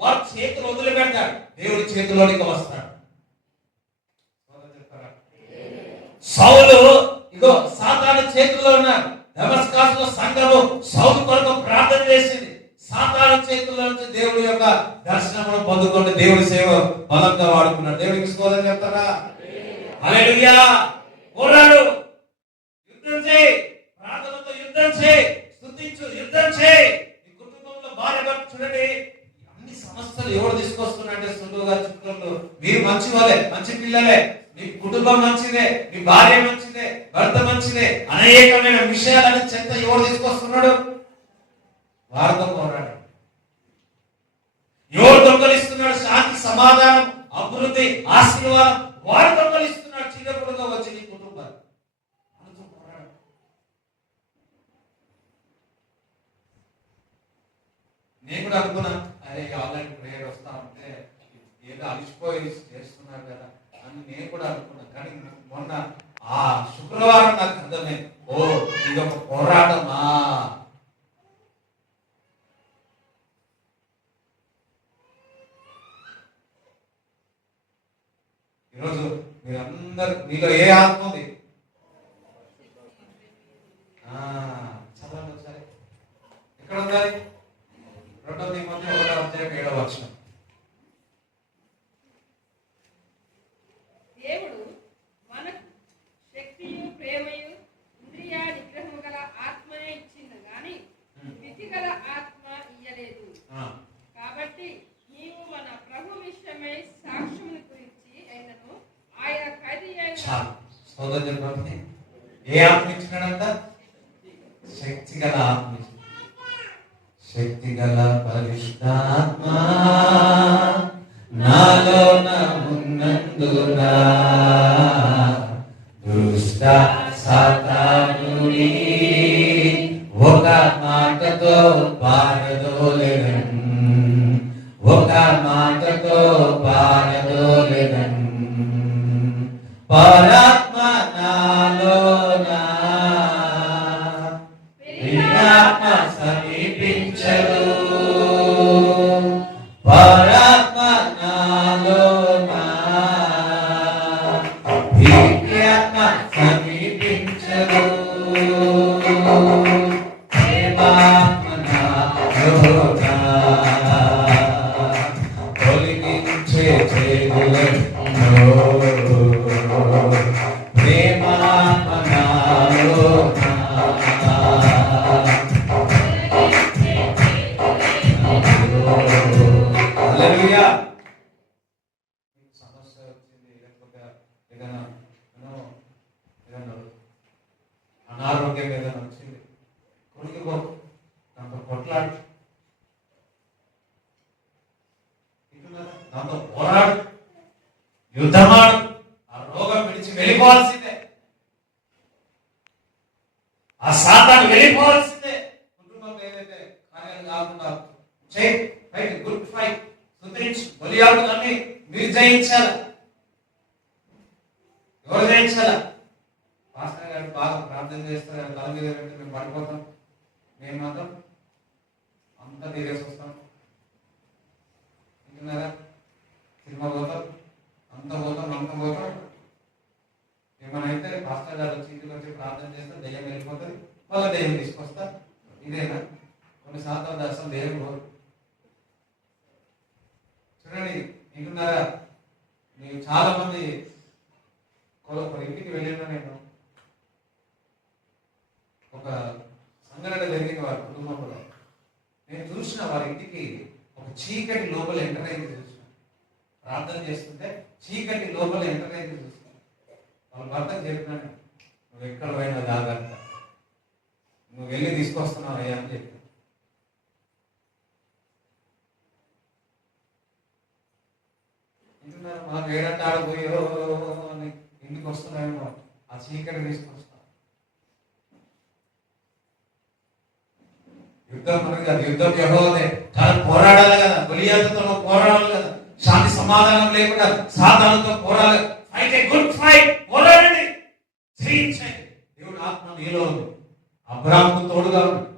వారి చేతులు వదిలిపెడతాడు, దేవుడి చేతిలోనికి వస్తాడు. సౌలు ఇగో సాతాను చేతుల్లో ఉన్నాడు. దమస్కస్లో సంఘము సౌలు కొరకు ప్రార్థన చేసింది. సాతాను చేతుల్లో నుంచి దేవుడి యొక్క దర్శనమును పొందుకొని దేవుడి సేవ బలంగా వాడుకున్నాడు. దేవుడికి స్తోత్రం చెప్తారా? హల్లెలూయా. పోరాడు, యుద్ధం చేయి, ప్రార్థనతో యుద్ధం చేయి, స్తుతించు, యుద్ధం చేయి. ఈ కుటుంబంలో భార్య భర్త చూడండి, అన్ని సమస్యలు ఎవరు తీసుకొస్తున్నారంటే సులువుగా చుట్టూ మీరు మంచి వాళ్ళే, మంచి పిల్లలే, మీ కుటుంబం మంచిదే, మీ భార్య మంచిదే, భర్త మంచిదే, అనేకమైన విషయాలను చెత్త ఎవరు తీసుకొస్తున్నాడు? వారితో పోరాడు. ఎవరు దొంగలిస్తున్నాడు? శాంతి, సమాధానం, అభివృద్ధి, ఆశీర్వాదం వారు దొంగలిస్తున్నాడు. చిన్నప్పుడుగా వచ్చి నీ కుటుంబాలు నేను కూడా అనుకున్నా, అరే ఆన్లైన్ ప్రేయర్ వస్తా ఉంటే ఏదో అలిసిపోయి చేస్తున్నారు కదా అని నేను కూడా అనుకున్నా. కానీ మొన్న ఆ శుక్రవారం నాకు అర్థమైంది, ఓ ఇది ఒక పోరాటమా. ఈరోజు మీరందరూ, మీలో ఏ ఆత్మ ఉంది? చదవండి ఒకసారి, ఎక్కడ ఉండాలి? 2 తిమోతి 1:7. దేవుడు మనకు శక్తియు, ప్రేమయు, ఇంద్రియ నిగ్రహము గల ఆత్మనే ఇచ్చింది గాని విధి గల ఆత్మ ఇయ్యలేదు. కాబట్టి నీవు మన ప్రభు విషయమై సాక్ష్యమును గురించి అయినను ఆయన ఖైదీ అయిన ఏ ఆత్మ ఇచ్చినాడంట? శక్తి గల ఆత్మ. శక్తి గల పరిశుద్ధాత్మ నాలోన ఉన్నందున దుష్ట సాతానుని ఒక మాటతో పారదోలెదన్. ఒక మాటతో పారదోలెదన్ పరాత్మ నాలోనా ప్రియాత్మ సమీపించదు పరాత్మ నాలోనా ప్రియాత్మ సమీపించదు ప్రేమాత్మ నాలోనా తొలగించే చేదులను ప్రేమాత్మ నాలోనా హల్లెలూయా. మీకు సమస్య వచ్చింది, లేకపోతే ఏదైనా ఏదైనా అనారోగ్యం ఏదైనా వచ్చింది, కొనుక్కో, దాంతో కొట్లాడు, దాంతో పోరాడు, యుద్ధమాడు, ఆ రోగం విడిచి వెళ్ళిపోవాల్సిందే, ఆ సాతాను వెళ్ళిపోవాల్సిందే. కుటుంబంలో ఏదైతే కార్యాలు కాకుండా చేయి, ఫైట్, గుడ్ ఫైట్, సుందరించు, బలియాడు అన్ని మీరు జయించాల. ఎవరు జయించాల? పాస్టర్ గారు బాగా ప్రార్థన చేస్తారు, తల మీద పెట్టి మేము పడిపోతాం, మేము మాత్రం అంతా తీరేసి వస్తాం. వింటున్నారా? సినిమా పోతాం, అంత పోతాం. ఏమైనా అయితే పాస్టర్ గారు వచ్చి ఇంటికి వచ్చి ప్రార్థన చేస్తే దెయ్యం వెళ్ళిపోతుంది, మళ్ళీ దెయ్యం తీసుకొస్తా. ఇదేనా? కొన్నిసార్లు అసలు దెయ్యం పోదు. చూడండి, వింటున్నారా? నేను చాలా మంది ఒక ఇంటికి వెళ్ళినా, నేను ఒక సంఘటన జరిగిన వారి కుటుంబంలో నేను చూసిన వారి ఇంటికి ఒక చీకటి లోపల ఎంటర్ అయింది చూసిన. ప్రార్థన చేస్తుంటే చీకటి లోపల ఎంటర్ అయింది చూసిన. వాళ్ళ భర్తకు చెప్పినాను, నువ్వు ఎక్కడ పోయినా జాగ్రత్త, నువ్వు వెళ్ళి తీసుకొస్తున్నావు అయ్యా అని చెప్పి. మనం ఏడంటే ఆడపోయో అని ఇంటికి వస్తున్నామేమో, ఆ చీకటి తీసుకొస్తాం. యుద్ధం మనకి కాదు, యుద్ధం యెహోవాదే. కానీ పోరాడాలి కదా, గొలియాతుతో పోరాడాలి కదా, శాంతి సమాధానం లేకుండా సాతానుతో పోరాడాలి. ఫైట్ ఏ గుడ్ ఫైట్, పోరాడండి, జయించండి. దేవుడు ఆత్మ నీలో ఉంది. అబ్రాహాముకు తోడుగా ఉన్నాడు,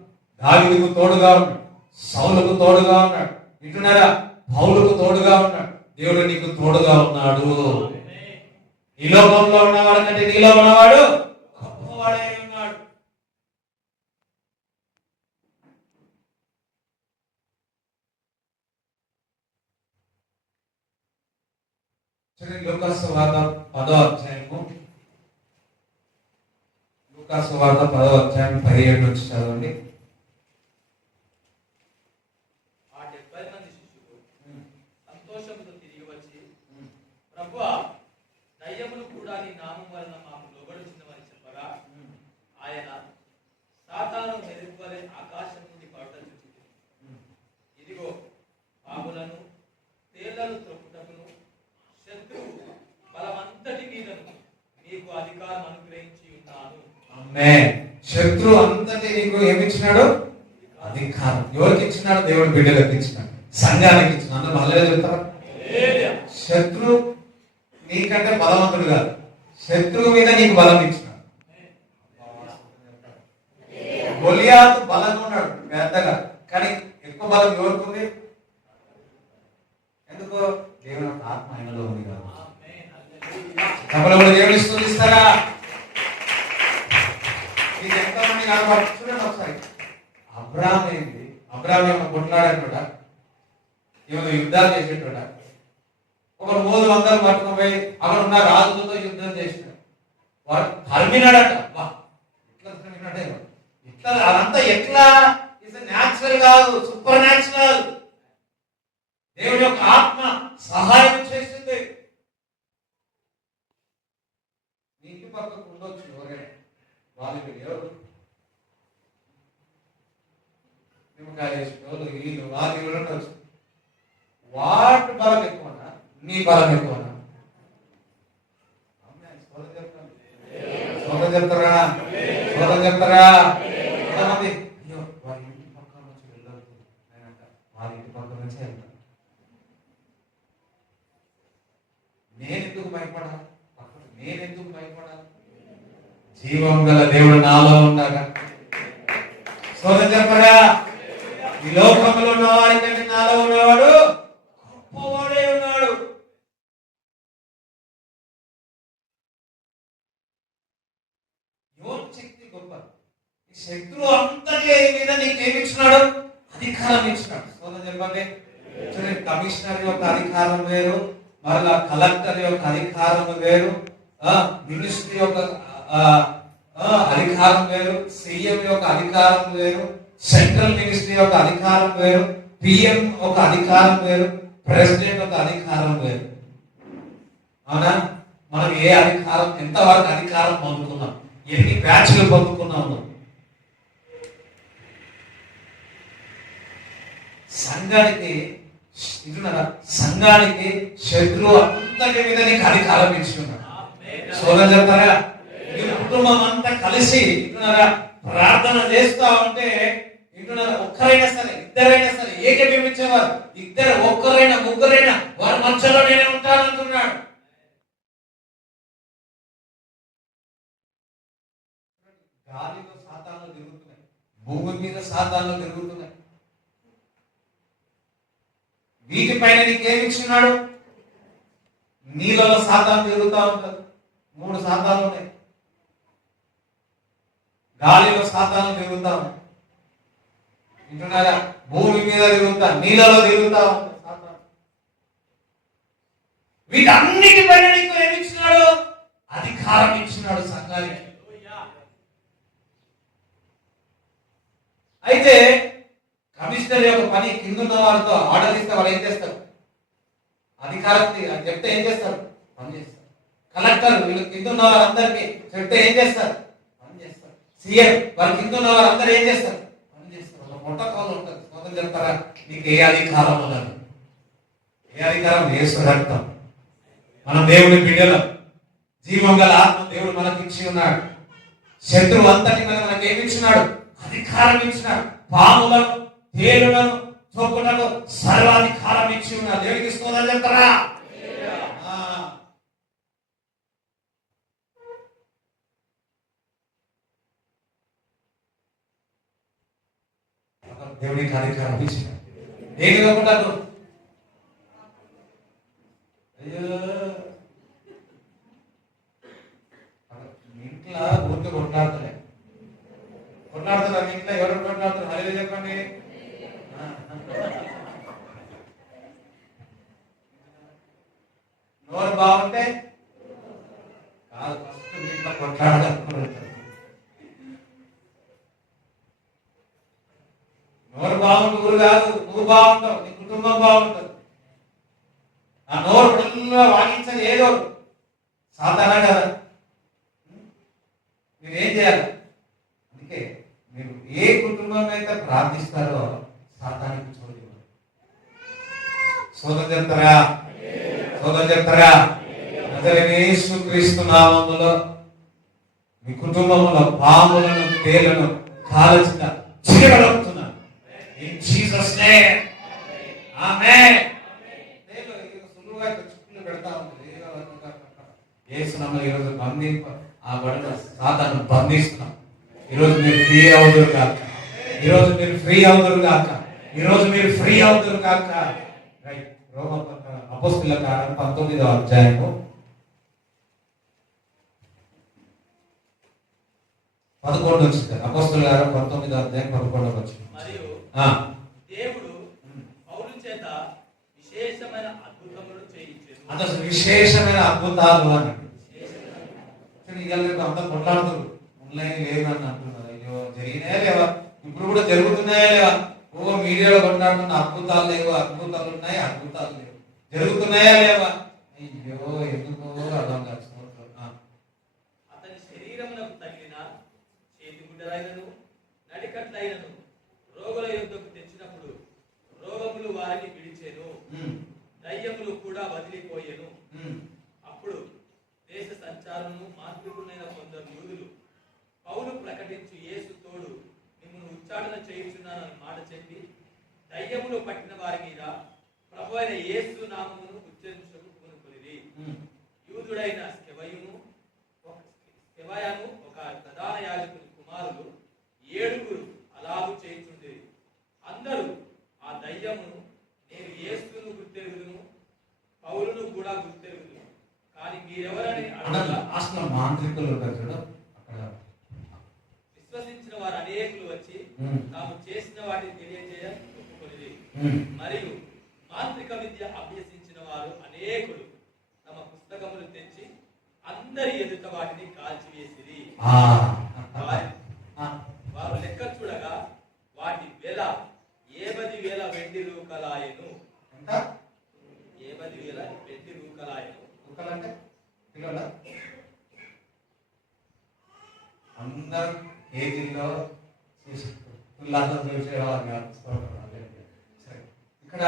దావీదుకు తోడుగా ఉన్నాడు, సౌలుకు తోడుగా ఉన్నాడు. వింటున్నారా? పౌలుకు తోడుగా ఉన్నాడు. దేవుడు నీకు తోడుగా ఉన్నాడు. ఈ లోకంలో ఉన్నవాడు కంటే నీలో ఉన్నవాడు గొప్పవాడే ఉన్నాడు. లూకాసు వార్త 10వ అధ్యాయము, లూకాసు వార్త 10వ అధ్యాయం 17 నుంచి చదవండి. ఆ 70 మంది శిష్యులు సంతోషంతో తిరిగి వచ్చి, ప్రభువా, దయ్యములు కూడా నీ నామం వలన మాకు లోబడుచున్నవని చెప్పగా, ఆయన సాతాను మెరుపువలె ఆకాశం నుండి పడుట చూచి, ఇదిగో పాములను తేళ్లను త్రొక్కుటకును శత్రువు బలమంతటి మీదను నీకు అధికారం అనుగ్రహించి ఉన్నాను. ఆమేన్. శత్రువు అంతటి నీకు ఏమిచ్చినాడు? అధికారం. ఎవరికి ఇచ్చినాడు? దేవుడు బిడ్డలకు ఇచ్చినాడు, సంఘానికి ఇచ్చినాడు. అందరూ హల్లెలూయా చెప్తారా? శత్రువు నీకంటే బలవంతుడు కాదు, శత్రువు మీద నీకు బలం ఇచ్చినాడు. గొలియాతు బలంగా ఉన్నాడు పెద్దగా, కానీ ఎక్కువ బలం ఎవరికి ఉంది? ఎందుకు? దేవుని యొక్క ఆత్మ ఆయనలో ఉంది కదా. దేవుని స్తుతిస్తారా? ఇది ఎంతమంది కనబడుతుంది చూడండి ఒకసారి. అబ్రాహాం ఏంటి? అబ్రాహాం ఏమో కొట్లాడేటోడ, ఏమో యుద్ధాలు చేసేటోడ. ఒక 300 పట్టుకుపోయి అక్కడ ఉన్న రాజులతో యుద్ధం చేసినాడు. వాడు తరిమినాడట. ఇట్లా తరిమినాడే, ఇట్లా అదంతా ఎట్లా? ఇట్స్ న్యాచురల్ కాదు, సూపర్ న్యాచురల్. దేవుని యొక్క ఆత్మ సహాయం చేస్తుంది. నీ ఇంటి పక్కకు ఉండొచ్చు ఎవరైనా, వాళ్ళు ఎవరు నిమ్మకాయ వేసుకోవాలి, వీళ్ళు వాళ్ళు ఉండొచ్చు. వాటి బలం ఎక్కువనా నీ బలం ఎక్కువనా? చెప్తారా? కొంతమంది అయ్యో వాళ్ళ ఇంటి పక్కన నుంచి వెళ్ళొద్దు, వాళ్ళ ఇంటి పక్కన నుంచి వెళ్తాను. నేనెందుకు భయపడాలి? నేనెందుకు భయపడాలి? జీవం గల దేవుడు నాలో ఉండగా సోదరు చెప్పరా, ఈ లోకంలో ఉన్నవాడి కంటే నాలో ఉన్నవాడు గొప్పవాడే ఉన్నాడు. యోన్ శక్తి గొప్ప. ఈ శత్రువు అంతటి మీద నీకేమిచ్చినాడు? అధికారం ఇచ్చినాడు. సోదరు చెప్పండి, కమిషనర్ యొక్క అధికారం వేరు, మరలా కలెక్టర్ యొక్క అధికారం వేరు, మినిస్ట్రీ యొక్క అధికారం వేరు, సీఎం యొక్క అధికారం వేరు, సెంట్రల్ మినిస్ట్రీ యొక్క అధికారం వేరు, పిఎం ఒక అధికారం వేరు, ప్రెసిడెంట్ ఒక అధికారం వేరు. అవునా? మనం ఏ అధికారం, ఎంతవరకు అధికారం పొందుకున్నాం, ఎన్ని బ్యాచ్లు పొందుకున్నాము? సంఘానికి శత్రువు అంతటి మీద నీకు అధికారం ఇచ్చుకున్నాడు. సోదరు చెప్తారా, మీ కుటుంబం అంతా కలిసి ప్రార్థన చేస్తా ఉంటే ఒక్కరైనా సరే, ఇద్దరైనా సరే ఏకీభవించేవారు. ఇద్దరు, ఒక్కరైనా, ముగ్గురైనా వారి మధ్యలో నేనే ఉంటానంటున్నాడు. గాలిలో సాతాన్లు తిరుగుతున్నాయి, భూమి మీద సాతాన్లు తిరుగుతున్నాయి. వీటిపైన నీకేమిచ్చున్నాడు? నీళ్ళలో సాతాను తిరుగుతూ ఉంటారు. 3 సాతాన్లు ఉన్నాయి. గాలిలో సాతాన్లు తిరుగుతా ఉంటాయి, వింటున్నారా? భూమి మీద తిరుగుతా, నీళ్ళలో తిరుగుతా ఉంటాయి సాతాను. వీటన్నిటిపైన నీకు ఏమిచ్చినాడు? అధికారం ఇచ్చినాడు సంఘానికి. అయితే కమిషనర్ యొక్క పని కిందున్న వారితో ఆర్డర్ ఇస్తే వాళ్ళు ఏం చేస్తారు? అధికారం చెప్తే ఏం చేస్తారు? పని చేస్తారు. కలెక్టర్ వీళ్ళు కిందున్న వారందరికీ చెప్తే ఏం చేస్తారు? పని చేస్తారు. సీఎం వాళ్ళ కిందున్న వారందరూ ఏం చేస్తారు? పని చేస్తారు. ఒక ప్రోటోకాల్ ఉంటుంది. సోదరు చెప్తారా, నీకు ఏ అధికారం ఉండదు. ఏ అధికారం? యేసు రక్తం. మనం దేవుని బిడ్డలం. జీవం గల ఆత్మ దేవుడు మనకి ఇచ్చి ఉన్నాడు. శత్రువు అంతటి మీద మనకి ఏమి ఇచ్చినాడు? అధికారం ఇచ్చినాడు. పాములను, తేలులను చొప్పునకు సర్వాధికారం ఇచ్చి ఉన్నాడు. దేవుడికి స్తోత్రం చెప్తారా? దేవుడికి అధికారం ఇచ్చినాడు. ఏమి కాకుండా ఇంట్లో ఊరికి కొట్లాడుతున్నాయి. కొట్లాడుతున్నారు మీ ఇంట్లో? ఎవరు కొట్లాడుతున్నారు? హల్లెలూయా చెప్పండి. నోరు బాగుంటే కాదు, ఫస్ట్ మీ ఇంట్లో కొట్లాడాలనుకుంటారు. నోరు బాగుంటే ఊరు కాదు, నువ్వు బాగుంటావు, నీ కుటుంబం బాగుంటుంది. ఆ నోరు వాగించని ఏదో సాధారణ కదా. మీరేం చేయాలి? అందుకే మీరు ఏ కుటుంబం అయితే ప్రార్థిస్తారో సాతానికి చోటు ఇవ్వండి. సోదరు చెప్తారా? సోదరు చెప్తారా? యేసుక్రీస్తు నామములో మీ కుటుంబంలో పాములను, తేళ్లను కాల్చిన చీరగలుగుతున్నాను. ఇన్ జీసస్ నేమ్ ఆమేన్. సులువుగా చుట్టూ పెడతా ఉంటుంది. యేసు నామములో ఈరోజు ఆ గొడవ సాతాను బంధిస్తున్నాం. ఈరోజు మీరు ఫ్రీ అవుదురు కాక. ఈరోజు మీరు ఫ్రీ అవుదురు కాక. ఈరోజు మీరు ఫ్రీ అవుదురు కాక. రైట్. అపోస్తలుల కార్యం 19వ అధ్యాయము 11 వచ్చింది. అపోస్తలుల కార్యం 19వ అధ్యాయం 11వ వచ్చింది. మరియు దేవుడు పౌలు చేత విశేషమైన అద్భుతములు చేయించెను. అసలు విశేషమైన అద్భుతాలు అని అందరూ కొట్లాడుతున్నారు. ఆన్లైన్ లేదని అంటున్నారు. అయ్యో జరిగినాయా లేవా? ఇప్పుడు కూడా జరుగుతున్నాయా లేవా? మీడియాలో కొట్లాడుతున్న అద్భుతాలు లేవు, అద్భుతాలు ఉన్నాయి, అద్భుతాలు లేవు. జరుగుతున్నాయా లేవా? అయ్యో ఎందుకో అర్థం కాదు. అతని శరీరమునకు తగిలిన చేతిగుడ్డలైనను నడికట్లైనను రోగుల యొద్దకు తెచ్చినప్పుడు రోగములు వారిని విడిచెను, దయ్యములు కూడా వదిలిపోయెను. అప్పుడు దేశ సంచారము మాంత్రికులైన కొందరు యూదులు పౌలు ప్రకటించు యేసు తోడు మిమ్మల్ని ఉచ్చాటన చేయుచున్నానని మాట చెప్పి దయ్యములు పట్టిన వారి మీద ప్రభువైన యేసు నామమును ఉచ్చరించుటకు పూనుకొనిరి. యూదుడైన స్కెవయను ఒక ప్రధాన యాజకుని కుమారులు 7 అలాగు చేయుచుండిరి. అందరూ ఆ దయ్యమును నేను యేసును గుర్తెరుగుదును, పౌలును కూడా గుర్తెరుగుదును, కానీ మీరెవరని అడగగా అసలు మాంత్రికులు ఉంటారు చూడు అక్కడ. విశ్వసించిన వారు అనేకులు వచ్చి తాము చేసిన వాటిని తెలియజేయ ఒప్పుకొనిరి. మరియు మాంత్రిక విద్య అభ్యసించిన వారు అనేకులు తమ పుస్తకములు తెచ్చి అందరి ఎదుట వాటిని కాల్చివేసిరి. వారు లెక్క చూడగా వాటి వెల 70,000 వెండి రూకలాయెను. 70,000 వెండి రూకలాయెను. అందరు కేజీలో ఇక్కడ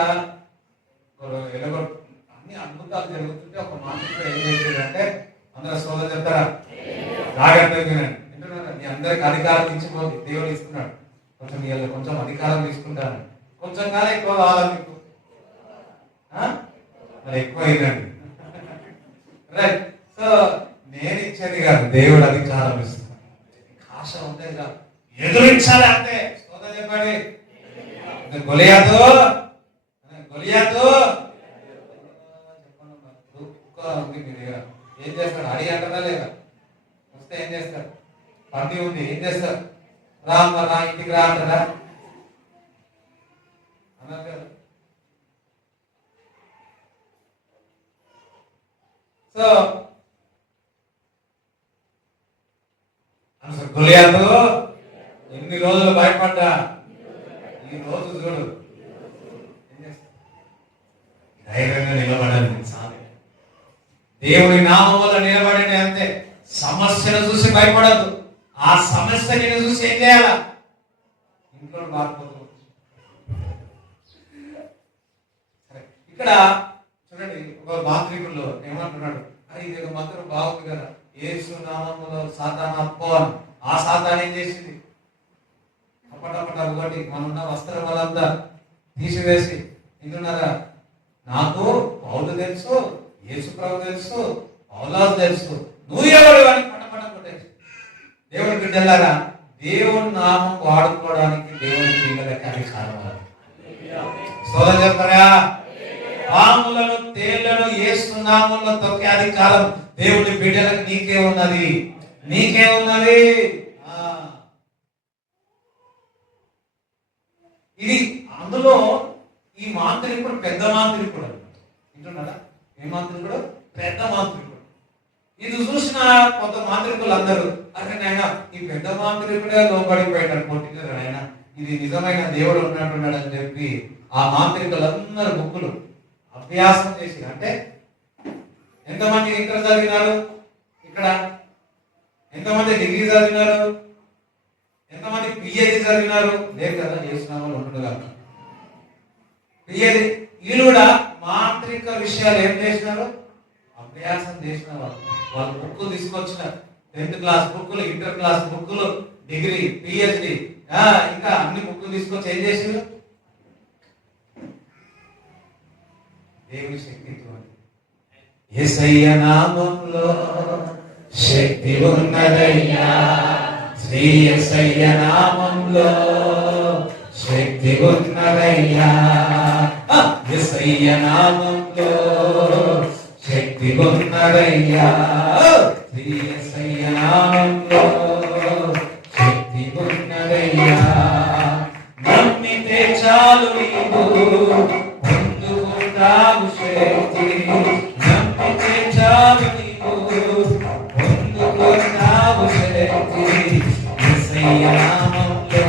అన్ని అద్భుతాలు జరుగుతుంటే ఒక మాంత్రికుడు ఏం చేసేదంటే అందరూ సోదరు చెప్తారా జాగ్రత్తగా వింటున్నారా? మీ అందరికి అధికారం ఇచ్చిపోతుంది, దేవుడు ఇస్తున్నాడు. కొంచెం వీళ్ళు కొంచెం అధికారం తీసుకుంటారు, కొంచెం కాలం ఎక్కువ కావాలి మీకు, మరి ఎక్కువ అయిందండి. రైట్. సో నేను ఇచ్చేది కాదు, దేవుడు అధికారం ఇస్తున్నాడు. ఆశ ఉంటుంది కాదు, ఎదురించాలి అంతే. సోదరు చెప్పండి, గొలియాతు ఉంది మీ దగ్గర, ఏం చేస్తాడు? అడిగి అంటారా లేదా? వస్తే ఏం చేస్తారు? పండి ఉంది, ఏం చేస్తారు? రా ఇంటికి రా అంటారా? అన్నారు కదా. సో అసలు గొలియాతు ఎన్ని రోజులు భయపడ్డా, ఈ రోజు చూడు ధైర్యంగా నిలబడాలి. దేవుడి నామం వల్ల నిలబడండి అంతే. సమస్యను చూసి భయపడద్దు, ఆ సమస్య నేను చూసి ఏం చేయాలా? ఇంట్లో బాగుపోతుంది. ఇక్కడ చూడండి, ఒక మాంత్రికుల్లో ఏమంటున్నాడు, అరే ఇది మాత్రం బాగుంది కదా, యేసు నామములో సాతాను అప్పోను. ఆ సాతాను ఏం చేసింది? అప్పటప్పట ఒకటి మనున్న వస్త్ర బలంతా తీసివేసి, ఇంటున్నారా, నాకు పౌలు తెలుసు, యేసు ప్రభు తెలుసు, పౌలాసు తెలుసు, నువ్వు ఎవరు అని పటపట కొట్టేసి. దేవుని బిడ్డలారా, దేవుని నామం వాడుకోవడానికి దేవుని పిల్లలకి అధికారం. సోదరు చెప్తారా? పాములను తేళ్లను యేసు నామంలో తొక్కే అధికారం దేవుని బిడ్డలకు నీకే ఉన్నది, నీకే ఉన్నది. ఇది అందులో ఈ మాంత్రికుడు పెద్ద మాంత్రికుడు వింటున్నారా? ఏ మాంత్రికుడు? పెద్ద మాంత్రికుడు. ఇది చూసిన కొంత మాంత్రికులు అందరూ, అరే నాయన ఈ పెద్ద మాంత్రికుడే లోబడిపోయాడు, కొట్టినారు ఆయన, ఇది నిజమైన దేవుడు ఉన్నట్టున్నాడు అని చెప్పి ఆ మాంత్రికులందరూ బుక్కులు అభ్యాసం చేసి, అంటే ఎంతమంది ఇంటర్ చదివినారు ఇక్కడ? ఎంతమంది డిగ్రీ చదివినారు? ఎంతమంది పిహెచ్డి చదివినారు? లేదు కదా, చేస్తున్నామని ఉంటుండగా పిహెచ్డి. వీళ్ళు కూడా మాంత్రిక విషయాలు ఏం చేసినారు? అభ్యాసం చేసిన వాళ్ళు బుక్కులు తీసుకొచ్చినారు. 10th క్లాస్ బుక్కులు, ఇంటర్ క్లాస్ బుక్కులు, డిగ్రీ, పిహెచ్డి, ఇంకా అన్ని బుక్కులు తీసుకొచ్చి ఏం చేసినారు? దేవుని శక్తి. యేసయ్య నామములో శక్తి ఉన్నదయ్యా, శ్రీ యేసయ్య నామములో శక్తి ఉన్నదయ్యా, యేసయ్య నామములో శక్తి ఉన్నదయ్యా, శ్రీ యేసయ్య నామములో శక్తి ఉన్నదయ్యా. నమ్మితే చాలు నీవు పొందుకుంటావు శక్తి, నమ్మితే చాలు నీవు పొందుకుంటావు శక్తి, యేసయ్య నామములో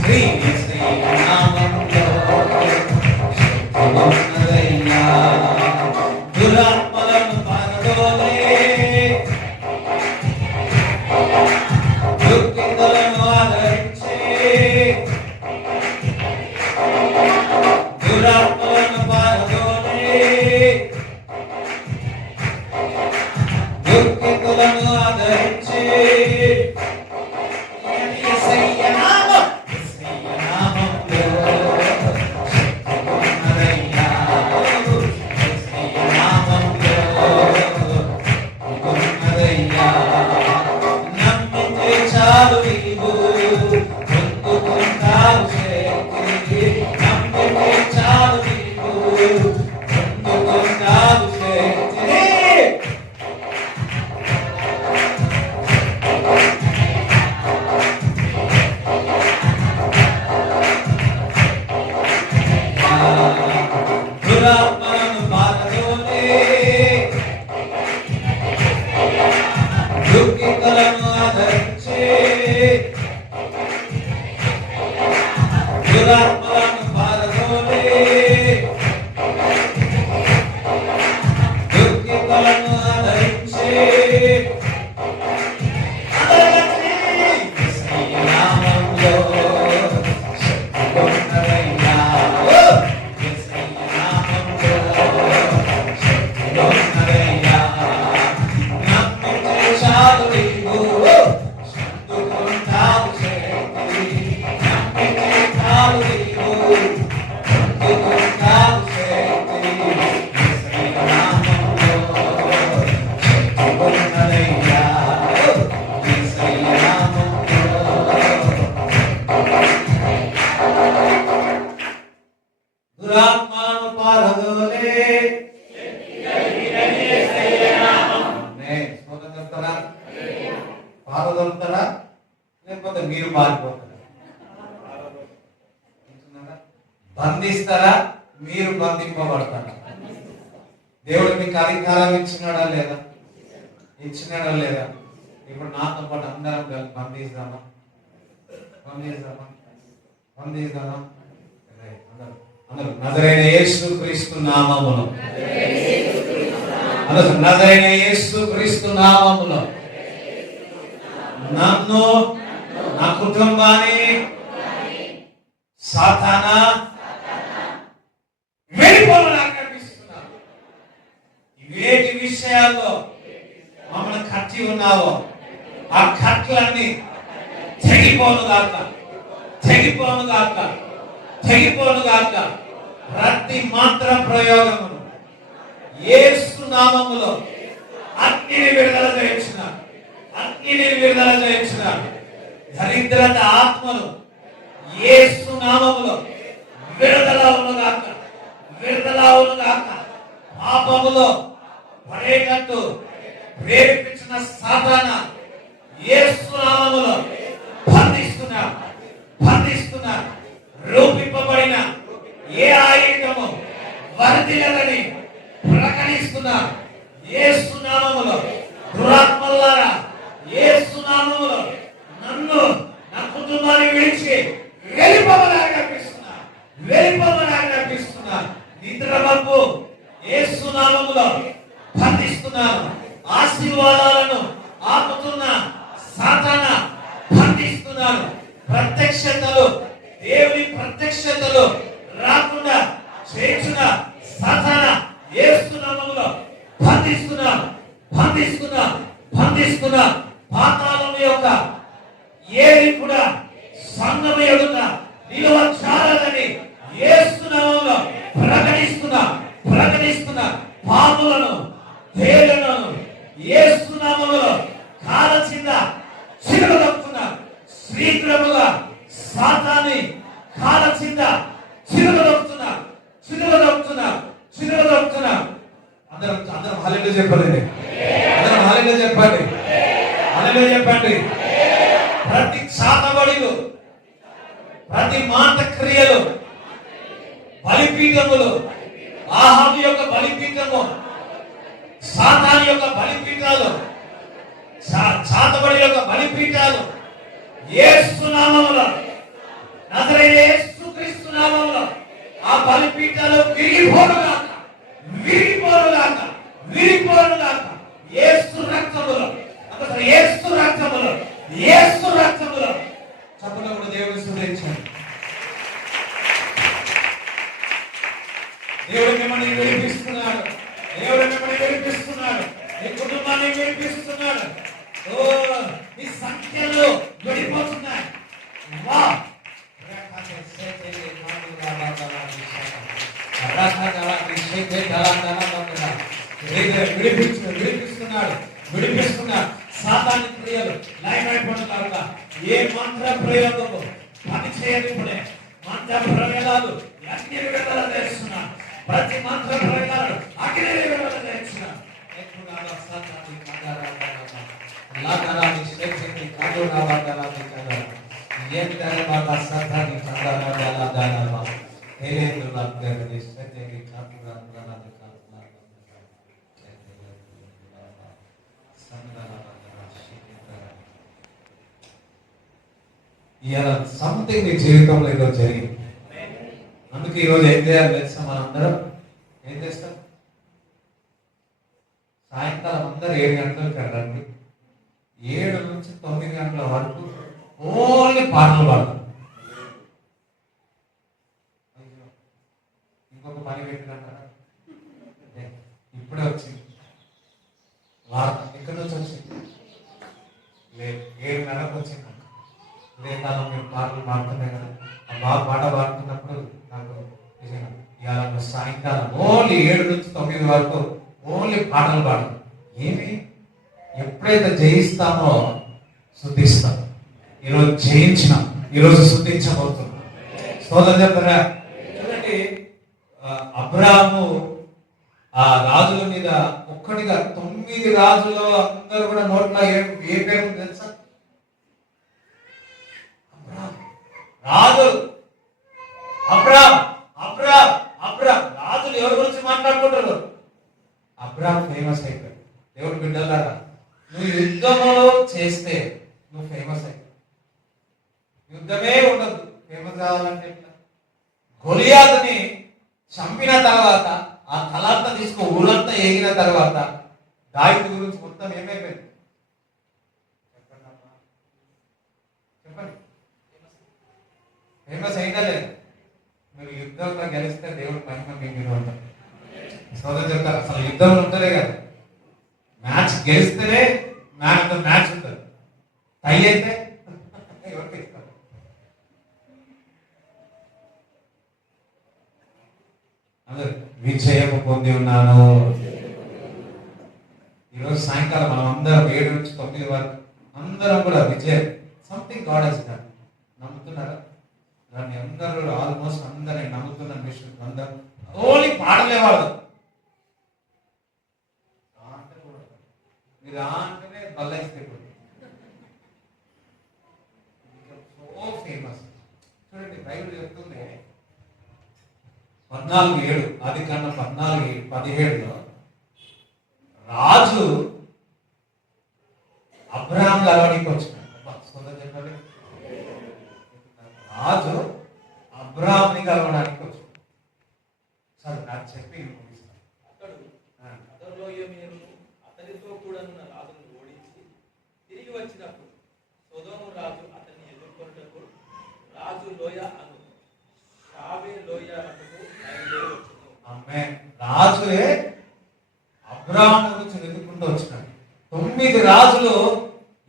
శ్రీ యేసయ్య నామములో శక్తి ఉన్నదయ్యా. దురాత్మలను పారదోలే, దుఃఖితులను ఆదరించే లేకపోతే మీరు పారిపోతారా? బంధిస్తారా? మీరు బంధింపబడతారా? దేవుడు మీకు అధికారం ఇచ్చినాడా లేదా? ఇచ్చినాడా లేదా? ఇప్పుడు నాతో పాటు అందరం కలిసి బంధిస్తామా? అందరూ నజరైన యేసు క్రీస్తు నామములో, నజరైన యేసు క్రీస్తు నామములో నన్ను, నా కుటుంబాన్ని సాతానా వెళ్ళిపోవాలని ఆజ్ఞాపిస్తున్నాను. వేటి విషయాల్లో మమ్మల్ని కట్టి ఉన్నావో ఆ కట్లన్నీ తెగిపోను గాక. ప్రతి మంత్ర ప్రయోగమును యేసు నామములో అగ్నిని విడుదల చేయించిన దరిద్రత ఆత్మలు యేసు నామములో విడుదల అవును గాక. పాపములో పడేటట్టు ప్రేరేపించిన సాతానా యేసు నామములో బంధిస్తున్నా. రూపింపబడిన ఏ ఆయుధము వర్ధిల్లదని ప్రకటిస్తున్నా. యేసు నామములో దురాత్మలారా, యేసు నామములో నన్ను, నా కుటుంబాన్ని విడిచి వెళ్ళిపోవాలని ఆజ్ఞాపిస్తున్నా. నిద్రమబ్బు యేసు నామములో బంధిస్తున్నాను. ఆశీర్వాదాలను ఆపుతున్న సాతానా బంధిస్తున్నాను. ప్రత్యక్షతలు, దేవుని ప్రత్యక్షతలు రాకుండా చేయించిన సాతానా యేసు నామములో బంధిస్తున్నా. పాతాళం యొక్క ఏది కూడా సంగమ ఎదుట నిలవచాలని యేసు నామములో ప్రకటిస్తున్నా. పాములను, తేళ్లను యేసు నామములో కాల కింద చిరగదొక్కుతున్నా. శీఘ్రముగా సాతాన్ని కాల కింద చిరగదొక్కుతున్నా. అందరం హల్లెలూయా చెప్పండి. ప్రతి శాతబడులు, ప్రతి మాట క్రియలు, బలిపీఠములు, ఆహాబు యొక్క బలిపీఠము, సాతాను యొక్క బలిపీఠాలు, శాతబడి యొక్క బలిపీఠాలు యేసు నామములో, నజరైన యేసు క్రీస్తు నామములో ఆ బలిపీఠాలు విరిగిపోనుగాక. యేసు రక్తములో చెప్పినప్పుడు దేవుని స్తుతించండి. దేవుడు మిమ్మల్ని విడిపిస్తున్నాడు. మీ కుటుంబాన్ని విడిపిస్తున్నాడు. మీ సంఖ్యలు విడిపోతున్నాయి. విడిపిస్తున్నాడు. సాతాని క్రియలు లయమైపోతున్నారు. ఏ మంత్ర ప్రయోగము పని చేయనిప్పుడే మంత్ర ప్రయోగాలు అగ్ని విడుదల చేస్తున్నారు. ప్రతి మంత్ర ప్రయోగాలు అగ్ని విడుదల చేస్తున్నారు. సంథింగ్ నీ జీవితంలో ఏదో జరిగింది. అందుకే ఈరోజు ఏం చేయాలి తెలుసా? మనందరం ఏం చేస్తాం? సాయంకాలం అందరూ 7 గంటలకు రండి. 7 నుంచి 9 గంటల వరకు ఓన్లీ పాటలు పాడతాం. ఇంకొక పని పెట్టినట్టారా? ఇప్పుడే వచ్చింది ఇక్కడ నుంచి వచ్చింది. లేదు 7:30కు వచ్చింది. కాలం మేము పాటలు పాడుతున్నాయి కదా, ఆ బాగా పాట పాడుతున్నప్పుడు నాకు ఇవాళ సాయంకాలం ఓన్లీ 7 నుంచి 9 వరకు ఓన్లీ పాటలు పాడదు. ఏమి ఎప్పుడైతే జయిస్తామో శుద్ధిస్తాం. ఈరోజు జయించినాం, ఈరోజు శుద్ధించబోతున్నాం. స్తోత్రం చెప్పరా? చూడండి, అబ్రాహాము ఆ రాజుల మీద ఒక్కటిగా 9 రాజులు అందరూ కూడా నోట్లో ఏ పేరు తెలుసా? యుద్ధమే ఉండదు. ఫేమస్ కావాలంటే ఎట్లా? గొలియాతుని చంపిన తర్వాత ఆ తలంతా తీసుకో ఊరంతా ఏగిన తర్వాత దావీదు గురించి మొత్తం ఏమైపోయింది చెప్పండి అమ్మా, చెప్పండి. ఫేమస్ అయిందా లేదు? మీరు యుద్ధంలో గెలిస్తే దేవుడి మహిమ మీ మీద ఉంటుంది. సోదరు చెప్తారు అసలు యుద్ధంలో ఉంటలే కదా, మ్యాచ్ గెలిస్తేనే మ్యాచ్ ఉంటుంది, టై అయితే ఎవరికి ఇస్తారు. అందరు విజయము పొంది ఉన్నాను. ఈరోజు సాయంకాలం మనం అందరం 7 నుంచి 9 వరకు అందరం కూడా విజయం సంథింగ్ గాడ్ హస్ డన్. నమ్ముతున్నారా? దాన్ని అందరూ ఆల్మోస్ట్ అందరూ నేను నమ్ముతున్నాను. విషయం అందరూ ఓన్లీ పాటలే వాడదు. మీరు అంటేనే బల్లైస్తే సో ఫేమస్. చూడండి బైబిల్ చెప్తుంది 14:7 ఆదికాండం 14:17 రాజు అబ్రహాం కలవడానికి వచ్చినాడు. చెప్పండి, రాజు అబ్రహాంని కలవడానికి వచ్చాడు. సరే నాకు చెప్పి అతనితో కూడా రాజును ఓడించి తిరిగి వచ్చినప్పుడు సొదొమ రాజు అతన్ని ఎదుర్కొన్నప్పుడు రాజు లోయ అను షావే లోయ రాజులే అబ్రహాం గురించి వెతుక్కుంటూ వచ్చినాడు. 9 రాజులు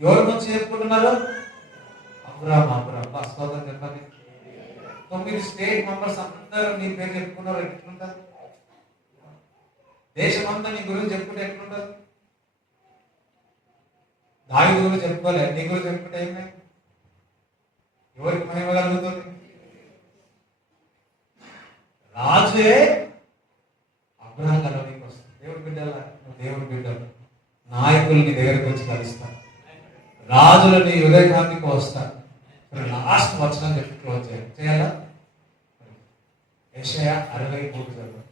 ఎవరి గురించి చెప్పుకుంటున్నారు? అబ్రహాం. స్తోత్రం చెప్పండి. 9 స్టేట్ మెంబర్స్ అందరూ నీ పేరు చెప్పుకున్నారు. ఎట్లుంటారు? దేశమంతా నీ గురించి చెప్పుకుంటే ఎట్లుంటారు? దావీదు గురించి చెప్పుకోలే, నీ గురించి చెప్పుకుంటే ఏమే ఎవరికి మహిమ కలుగుతుంది? రాజే అబ్రహాం కలవడానికి వస్తుంది. దేవుడి బిడ్డల దేవుడి బిడ్డలు నాయకుల్ని దగ్గరికి వచ్చి కలుస్తారు. రాజులు నీ హృదయకాంతికి వస్తారు. లాస్ట్ వచనం చెప్పి క్లోజ్ చేయాలా? యెషయా 63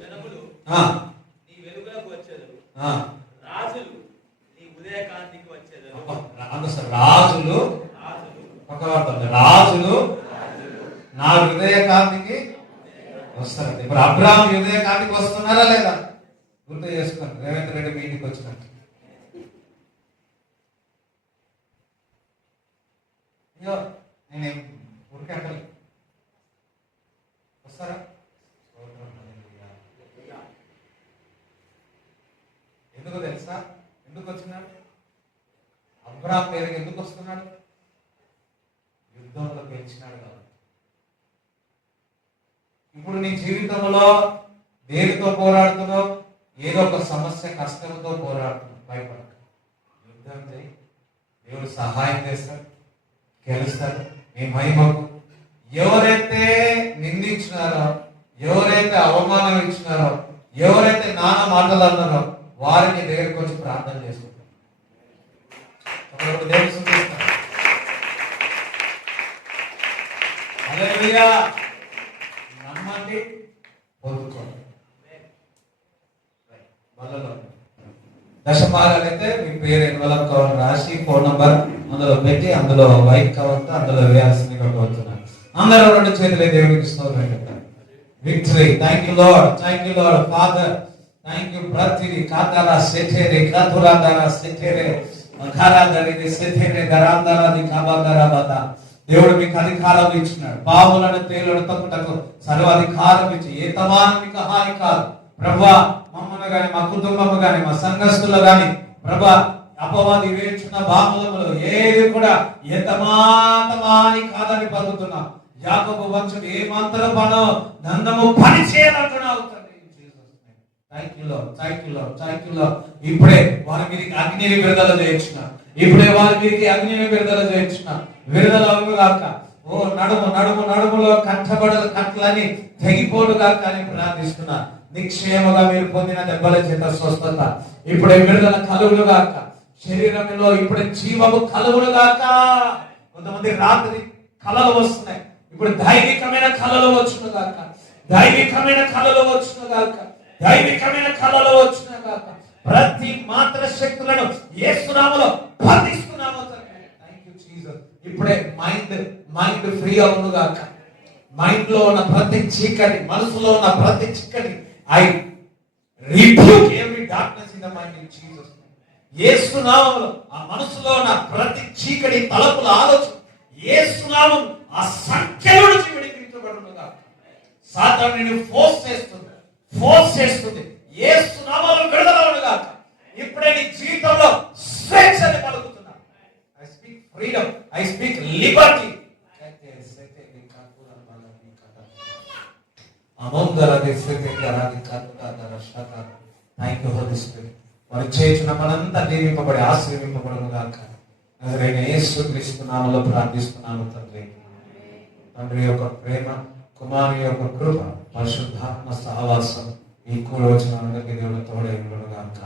జనములు ఆ నీ వెలుగులకు వచ్చేదరు, ఆ రాజులు నీ ఉదయకాంతికి వచ్చేదరు. రాజులు రాజులు నా హృదయకాంతికి వస్తారు. ఇప్పుడు అబ్రహాం హృదయకాంతికి వస్తున్నారా లేదా? గుర్తు చేసుకోండి. రేవంత్ రెడ్డి మీ ఇంటికి వచ్చినట్టు. అయ్యో నేనేం ఊరికే అంటలే, వస్తారా? ఎందుకు తెలుసా? ఎందుకు వచ్చినాడు? అబ్రహాం పేరుకి ఎందుకు వస్తున్నాడు? యుద్ధంలో గెలిచినాడు కాబట్టి. ఇప్పుడు నీ జీవితంలో దేనితో పోరాడుతున్నావు? ఏదో ఒక సమస్య కష్టంతో పోరాడుతున్నావు. భయపడక యుద్ధం చేయి. దేవుడు సహాయం చేస్తాడు, గెలుస్తాడు. నీ మహిమకు ఎవరైతే నిందించినారో, ఎవరైతే అవమానం ఇచ్చినారో, ఎవరైతే నానా మాటలు అన్నారో వారిని దగ్గరికి వచ్చి ప్రార్థన చేసుకుంటారు. దేవుడు చూపిస్తాడు. హల్లెలూయా. నమ్మండి, పొందుకోండి. వాళ్ళలో దశభాగాలైతే మీ పేరు ఎన్వలప్ కవర్ రాసి ఫోన్ నంబర్ అందులో పెట్టి అందులో వైట్ కవర్తో అందులో వేయాల్సిందిగా కోరుతున్నాను. అందరూ 2 చేతులే దేవుడికి స్తోత్రం చెప్తారు. Victory. Thank you Lord, thank you lord father, thank you. ప్రతిది కాతారా సెటేరే కాతురాందారా సెటేరే మఖారాందరి సెటేరే గరాందారాది కాబాందారాబాదా. దేవుడు మీకు అధికారం ఇచ్చినాడు. పాములను తేలులను తప్పుటకు సర్వాధికారం ఇచ్చి ఏ తమానం మీకు హాని కాదు. ప్రభువా మమ్మల్ని గాని మా కుటుంబము గాని మా సంఘస్థులు గాని ప్రభువా అపవాది వేచున్న బాములములు ఏది కూడా ఏ తమాని కాదని పలుకుతున్నాం. యాకోబు వంశుడు ఏమాంతరం పనో దండము పని చేయాలంటున్నావు. Thank you Lord, thank you Lord, thank you Lord. ఇప్పుడే వారి మీదకి అగ్నిని విడుదల చేయించిన, ఇప్పుడే వారి మీదకి అగ్నిని విడుదల చేయించిన. విడుదల అవుగాక. ఓ నడుములో కట్లని తెగిపోడుగాక అని ప్రార్థిస్తున్నా. నిక్షేమగా మీరు పొందిన దెబ్బల చేత స్వస్థత ఇప్పుడే విడుదల కలుగులుగాక. శరీరంలో ఇప్పుడే జీవము కలుగులుగాక. కొంతమంది రాత్రి కళలు వస్తున్నాయి, ఇప్పుడు దైవికమైన కళలు వచ్చునుగాక, దైవికమైన కళలు వచ్చునుగాక. దైవికమైన కళలో వచ్చిన కాక ప్రతి మాత్ర శక్తులను యేసు నామములో బంధిస్తున్నాము తండ్రి. Thank you Jesus. ఇప్పుడే మైండ్ ఫ్రీ అవును గాక. మైండ్ లో ఉన్న ప్రతి చీకటి, మనసులో ఉన్న ప్రతి చీకటి, I rebuke every darkness in the mind in Jesus. యేసు నామములో ఆ మనసులో ఉన్న ప్రతి చీకటి తలపుల ఆలోచన యేసు నామం ఆ సంఖ్యలో నుంచి విడిపించబడును గాక. సాతాను నిన్ను ఫోర్స్ చేస్తుంది. యేసు నామములో విడుదలవును గాక. ఇప్పుడే నీ జీవితంలో స్వేచ్ఛని పలుకుతున్నా. I speak freedom, I speak liberty. Thank you Holy Spirit. వారు చేసిన పనంతా దీవింపబడి ఆశీర్వింపబడును గాక. నజరేయుడైన యేసు క్రీస్తు నామములో ప్రార్థిస్తున్నాను తండ్రి. తండ్రి యొక్క ప్రేమ, కుమారుని యొక్క కృప, పరిశుద్ధాత్మ సహవాసం ఈ కూడి వచ్చిన అందరికీ దేవుడు తోడై ఉండును గాక.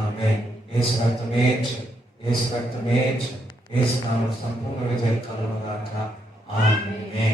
ఆమేన్. యేసు రక్తమే యేసు నామములో సంపూర్ణ విజయం కలుగును గాక. ఆమేన్.